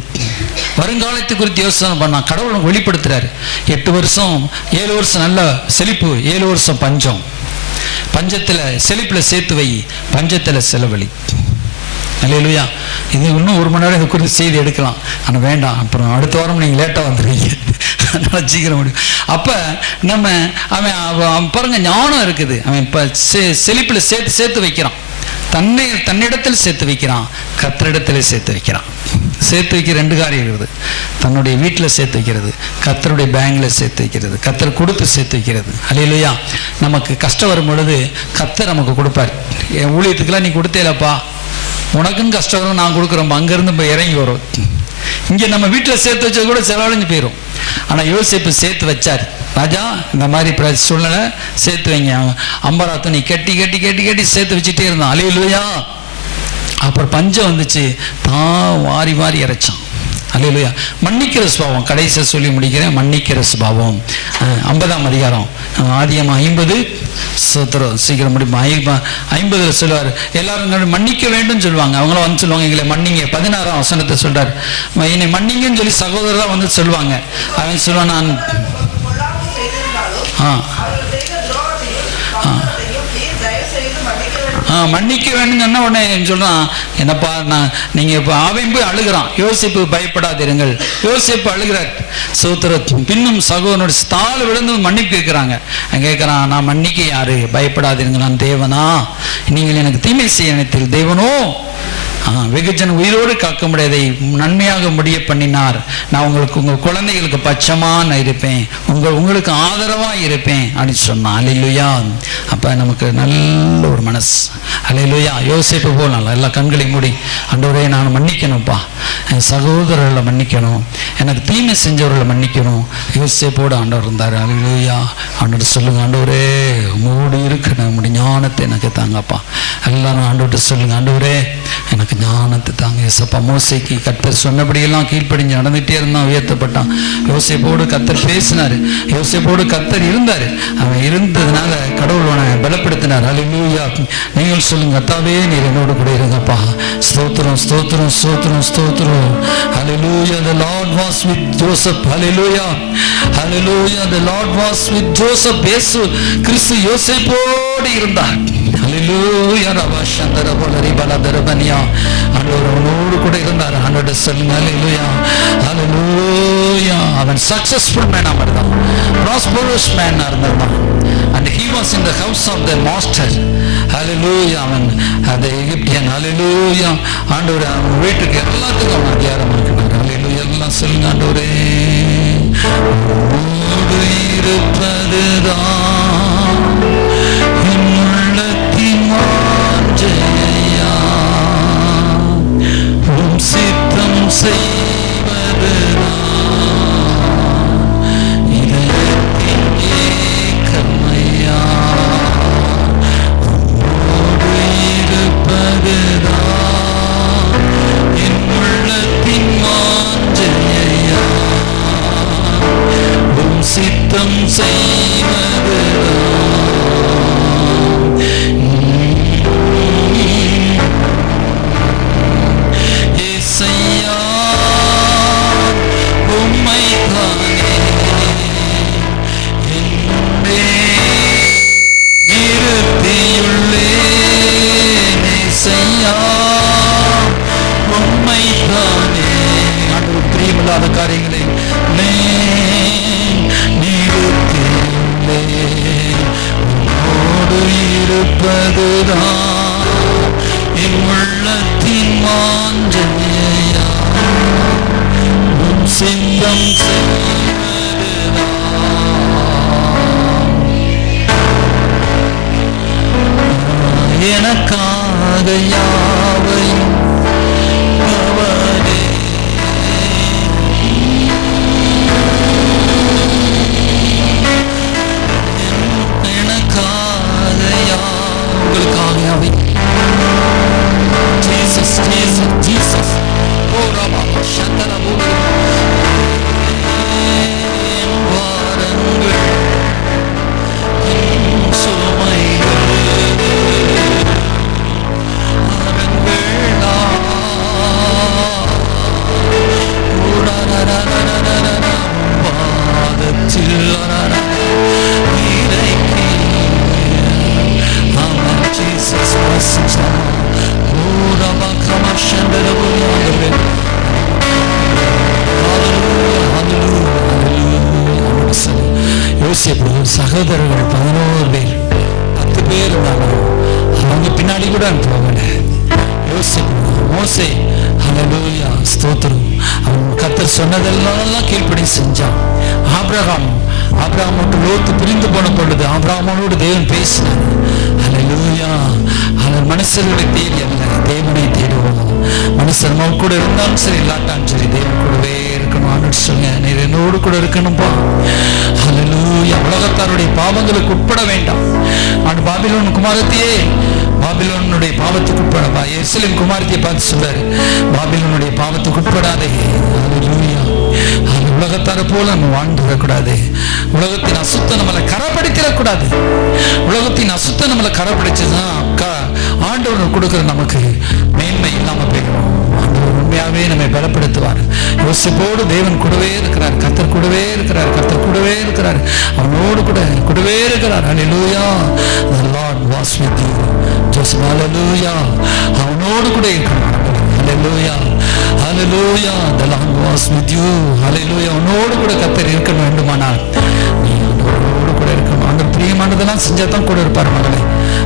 வருங்காலத்தை குறித்து யோசனை பண்ணான். கடவுள் வெளிப்படுத்துறாரு. 8 வருஷம் 7 வருஷம் நல்ல செழிப்பு, 7 வருஷம் பஞ்சம். பஞ்சத்தில் செழிப்பில் சேர்த்து வை, பஞ்சத்தில் செலவழி. அல்லேலூயா. இது இன்னும் 1 மணி நேரம் இதை குறித்து செய்தி எடுக்கலாம், ஆனால் வேண்டாம். அப்புறம் அடுத்த வாரம் நீங்கள் லேட்டாக வந்துடுவீங்க, அதனால் சீக்கிரம் முடியும். அப்போ அவன் பாருங்க, ஞானம் இருக்குது. அவன் இப்போ செழிப்பில் சேர்த்து வைக்கிறான். தன்னிடத்தில் சேர்த்து வைக்கிறான், கர்த்தரிடத்தில் சேர்த்து வைக்கிறான். சேர்த்து வைக்க 2 காரியம் இருக்குது. தன்னுடைய வீட்டில் சேர்த்து வைக்கிறது, கர்த்தருடைய பேங்கில் சேர்த்து வைக்கிறது, கர்த்தர் கொடுத்து சேர்த்து வைக்கிறது. அல்லேலூயா. நமக்கு கஷ்டம் வரும் பொழுது கர்த்தர் நமக்கு கொடுப்பார். என் ஊழியத்துக்கெல்லாம் நீ கொடுத்தேலப்பா, உனக்குன்னு கஷ்டம் வரும், நான் கொடுக்குறோம். அங்கேருந்து இப்போ இறங்கி வரும். இங்கே நம்ம வீட்டில் சேர்த்து வச்சது கூட செலவழிஞ்சு போயிடும். ஆனால் யோசேப்பு சேர்த்து வச்சார். ராஜா, இந்த மாதிரி சூழ்நிலை சேர்த்து வைங்க. 50 துணி கட்டி கட்டி கட்டி கட்டி சேர்த்து வச்சுட்டே இருந்தான். அல்லேலூயா. அப்புறம் பஞ்சம் வந்துச்சு, தான் வாரி வாரி இறைச்சான். அல்லேலூயா. மன்னிக்கிற சுபாவம், கடைசியாக சொல்லி முடிக்கிறேன். மன்னிக்கிற சுபாவம் 50ஆம் அதிகாரம், ஆதியாகமம் 50. சீக்கிரம் முடியும். 50 சொல்லுவார், எல்லாரும் மன்னிக்க வேண்டும் சொல்லுவாங்க. அவங்களும் வந்து சொல்லுவாங்க, எங்களை மன்னிங்க. 16ஆம் வசனத்தை சொல்றார், என்னை மன்னிங்கன்னு சொல்லி சகோதரர் வந்து சொல்லுவாங்க. அவன் சொல்லுவான், நான் மன்னிக்க வேண்டும் சொன்ன உடனே சொல்றான், என்னப்பா நீங்க இப்போ அவன் போய் அழுகிறான். யோசிப்பு பயப்படாதிருங்கள். யோசிப்பு அழுகிறார். சோத்திரம். பின்னும் சகோதரனோட தாழ் விழுந்து மன்னிப்பு கேட்கிறாங்க. கேட்கிறான், நான் மன்னிக்க யாரு? பயப்படாதிருங்கள், நான் தேவனா? நீங்கள் எனக்கு தீமை செய்ய நினைத்தீர்கள், தேவனோ வெகுஜன உயிரோடு காக்க முடியாதை நன்மையாக முடிய பண்ணினார். நான் உங்கள் குழந்தைகளுக்கு பட்சமாக இருப்பேன், உங்களுக்கு ஆதரவாக இருப்பேன் அப்படின்னு சொன்னான். அல்லேலூயா. அப்போ நமக்கு நல்ல ஒரு மனசு. அல்லேலூயா. யோசேப்பு போல் நல்லா எல்லா கண்களையும் மூடி, ஆண்டவரே நான் மன்னிக்கணும்ப்பா, என் சகோதரர்களை மன்னிக்கணும், எனக்கு தீமை செஞ்சவர்களை மன்னிக்கணும். யோசேப்போடு ஆண்டவர் இருந்தார். அல்லேலூயா. ஆண்டவர் சொல்லுங்க, ஆண்டவரே உங்களோடு இருக்கணும், நம்முடைய ஞானத்தை எனக்கு தாங்கப்பா. எல்லாரும் ஆண்டவர்கிட்ட சொல்லுங்க, ஆண்டவரே எனக்கு ஞானத்தை தாங்க. ஏசப்பா, மோசேக்கு கர்த்தர் சொன்னபடியெல்லாம் கீழ்ப்படிஞ்சு நடந்துகிட்டே இருந்தான், உயர்த்தப்பட்டான். யோசேப்போடு கர்த்தர் பேசினார், யோசேப்போடு கர்த்தர் இருந்தார். அவன் இருந்ததுனால கடவுள் அவனை பலப்படுத்தினார். அல்லேலூயா. நீங்கள் சொல்லுங்க, கர்த்தாவே நீர் என்னோடு கூட இருங்கப்பா. ஸ்தோத்திரம், ஸ்தோத்திரம், ஸ்தோத்திரம், ஸ்தோத்திரம். Hallelujah. The Lord was with Joseph. Hallelujah. Hallelujah. The Lord was with Joseph. இயேசு கிறிஸ்து யோசேப்போடு இருந்தார். Hallelujah. ரபாஷந்தர போலரி பலதரபனியா. ஆண்டவர் அவனோடு கூட இருந்தார். ஆண்டவரே சொல்லுங்க. Hallelujah. Hallelujah. அவன் சக்சஸ்ஃபுல் மேனா இருந்தான், prosperous மேனா இருந்தான். And he was in the house of the master. Hallelujah. அவன் அந்த எகிப்தியன். Hallelujah. ஆண்டவரே அவன் வீட்டுக்கு எல்லாத்துக்கும் அவன் அதிகாரம் இருக்கிறார். Hallelujah. எல்லாம் சொல்லுங்க, ஆண்டவரே இருப்பதுதான் சித்தம் செய்வதுதான் இதயத்தின் ஏக்கமையா. உம்மோடு இருப்பதுதான் என் உள்ளத்தின் வாஞ்சையா. உம் சித்தம் செய்வதுதான் இல்லாத காரியங்களை உன்னோடு இருப்பதுதான் என் உள்ளத்தின் வாஞ்சையா, உன் சித்தம் எனக்காக யாவையும் அவனே. எனக்காக உங்களுக்காக யாவை. Jesus Jesus Jesus. ஓ ராமா சந்தன பூமி வாரங்கள் சுமைகள் சகோதரர்கள் 11 பேர் 10 பேர் இருந்தாங்க. அவங்க பின்னாடி கூட அனுப்புவாங்க. மோசே ஹல்லேலூயா ஸ்தோத்திரம். அவன் கர்த்தர் சொன்னதெல்லாம் கீழ்ப்படி செஞ்சான். ஆபிரகாம் விட்டு லோத்து பிரிந்து போன பொழுது ஆபிரகாமோடு தேவன் பேசினார். ஹல்லேலூயா. அவர் மனுஷர்களை தேடி அல்ல, தேவனை தேடுவோம். மனுஷர் நம்ம கூட இருந்தாலும் சரி இல்லாட்டாலும் சரி தேவன் கூடவே இருக்கணும். சொல்லுங்க, நீர் என்னோடு கூட இருக்கணும்பா. ஹல்லேலூயா. உலகத்தாருடைய பாவங்களுக்கு உட்பட வேண்டாம். நான் பாபிலோன் குமாரத்தையே பாபிலோனுடைய பாவத்துக்கு உட்படப்பா. எருசலேம் குமாரத்தையை பார்த்து சொல்றாரு, பாபிலோனுடைய பாவத்துக்கு உட்படாதே. ஹல்லேலூயா. அந்த உலகத்தாரை போல நம்ம வாழ்ந்து விடக்கூடாது. உலகத்தின் அசுத்தம் நம்மளை கரப்படுத்திடக்கூடாது. உலகத்தின் அசுத்தம் நம்மளை கரப்படுச்சுதான் ஆண்டவர் கொடுக்கிற நமக்கு மேன்மை இல்லாம போயிடும். ஆண்டவர் உண்மையாவே நம்மை பலப்படுத்துவார். யோசிப்போடு தேவன் கூடவே இருக்கிறார். கர்த்தர் கூடவே இருக்கிறார். கர்த்தர் கூடவே இருக்கிறார். அவனோடு கூடவே இருக்கிறார். ஹல்லேலூயா. The Lord was with you. Just hallelujah. அவனோடு கூட இருக்கிறார். ஹல்லேலூயா. ஹல்லேலூயா. The Lord was with you. ஹல்லேலூயா. அவனோடு கூட கர்த்தர் இருக்க வேண்டுமானால் நீ அவனோடு கூட இருக்கணும். அந்த பிரியமானதெல்லாம் செஞ்சாதான் கூட இருப்பார் மகளே.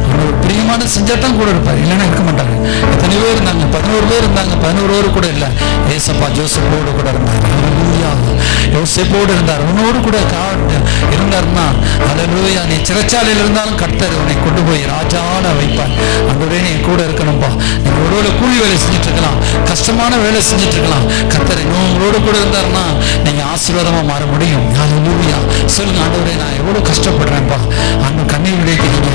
அவனோட பிரியமான செஞ்சாதான் கூட இருப்பார், இல்லைன்னா இருக்க மாட்டாங்க. எத்தனை பேர் இருந்தாங்க? 11 பேர் இருந்தாங்க. 11 பேர் கூட இல்லை. ஏசப்பா ஜோசப்போடு கூட இருந்தார். ஹல்லேலூயா. யோசேப்போடு இருந்தார். அவனோடு கூட இருந்தார்னா ஹல்லேலூயா. நீ சிறைச்சாலையில் இருந்தாலும் கர்த்தர் உன்னை கொண்டு போய் ராஜான வைப்பார். அன்றே நீ கூட இருக்கணும்பா. நீங்க ஒருவேளை கூலி வேலை செஞ்சுட்டு இருக்கலாம், கஷ்டமான வேலை செஞ்சுட்டு இருக்கலாம். கர்த்தர் இன்னும் உங்களோடு கூட இருந்தாருன்னா நீங்க ஆசீர்வாதமா மாற முடியும். ஹல்லேலூயா. சொல்லுங்க, ஆண்டவரே நான் எவ்வளவு கஷ்டப்படுறேன்ப்பா. அந்த கண்ணீர் விடைக்கிறீங்க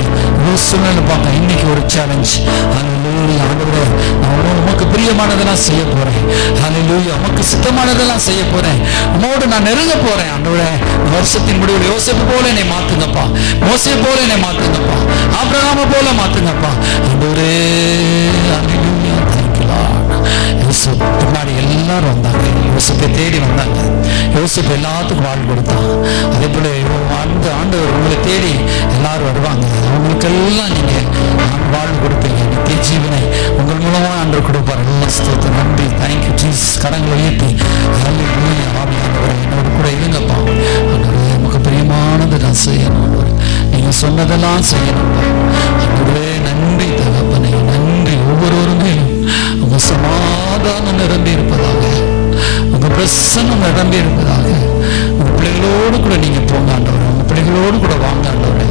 சூழ்நிலை பார்க்க இன்னைக்கு ஒரு சேலஞ்ச். ஹல்லேலூயா. ஆண்டவரே நான் உமக்கு பிரியமானதெல்லாம் செய்ய போறேன். ஹல்லேலூயா. உமக்கு சித்தமானதெல்லாம் செய்ய போறேன். உமோடு நான் நெருங்க போறேன். ஆண்டவரே வருஷத்தின் முடிவில் யோசேப்பு போல என்னை மாத்துங்கப்பா. மோசே போல என்னை மாத்துங்கப்பா. ஆபிரகாமை போல மாத்துங்கப்பா. ஆண்டவரே ஹல்லேலூயா. Thank you Lord. யோசேப்பு பின்னாடி எல்லாரும் வந்தாங்க. யோசேப்பை தேடி வந்தாங்க. யோசேப்பு எல்லாத்துக்கும் வாழ் கொடுத்தான். அதே போல அந்த ஆண்டவர் உங்களை தேடி எல்லாரும் வருவாங்க. அவங்களுக்கெல்லாம் நீங்க வாழ்வு கொடுப்பீங்க. நித்திய ஜீவனை உங்கள் மூலமா ஆண்டவர் கொடுப்பார். ஸ்தோத்திரம். நன்றி. Thank you Jesus. கடங்களை உயர்த்தி ஹல்லேலூயா. ஆவியானவரே என்னோடு கூட இருங்கப்பா. ஆண்டவரே நமக்கு பிரியமானது நான் செய்யணும். ஆண்டவரே நீங்க சொன்னதெல்லாம் செய்யணும்ப்பா. ஆண்டவரே நன்றி தகப்பனே, நன்றி. ஒவ்வொருவரும் மேலும் உங்க சமாதானம் நிரம்பி இருப்பதாக, உங்க பிரசன்னம் நிரம்பி இருப்பதாக. உங்க பிள்ளைகளோடு கூட நீங்க போங்க ஆண்டவரே. உங்க பிள்ளைகளோடு கூட வாங்க ஆண்டவரே.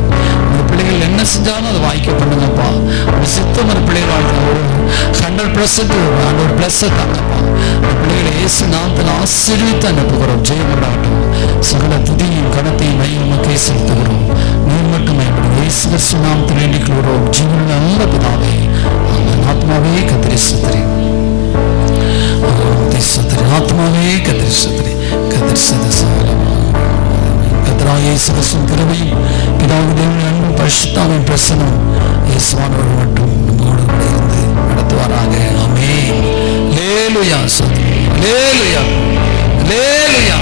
உங்க பிள்ளைகள் என்ன செஞ்சாலும் அதை வாய்க்க பண்ணுங்கப்பா. ஒரு சித்தம் ஒரு பிள்ளைகள் வாழ்க்கை ஒரு 100% ஆண்டவர் பிளஸ் தாங்கப்பா. பிள்ளைகளை இயேசு நாமத்தில் ஆசீர்வதித்து அனுப்புகிறோம். ஜெயம் உண்டாகட்டும். சகல துதியும் கனத்தையும் மையம் உமக்கே செலுத்துகிறோம். நீர் மட்டும் இயேசு கிறிஸ்து நாமத்தில் வேண்டிக் கொள்கிறோம். ஜீவன் நல்ல பிதாவே. ஆத்மாவே கத்திரி சத்திரி, ஆத்மாவே கத்திரி சத்திரி, கத்திரி சதசகலம். கர்த்தராகிய இயேசு கிறிஸ்துவின் கிருபையும் பிதாவின் தேவனின் அன்பும் பரிசுத்தாவின் பிரசன்னமும் இயேசுவானவர் மட்டும் நம்மோடு கூட இருந்து நடத்துவாராக. ஆமென். ஹல்லேலூயா. ஹல்லேலூயா. ஹல்லேலூயா.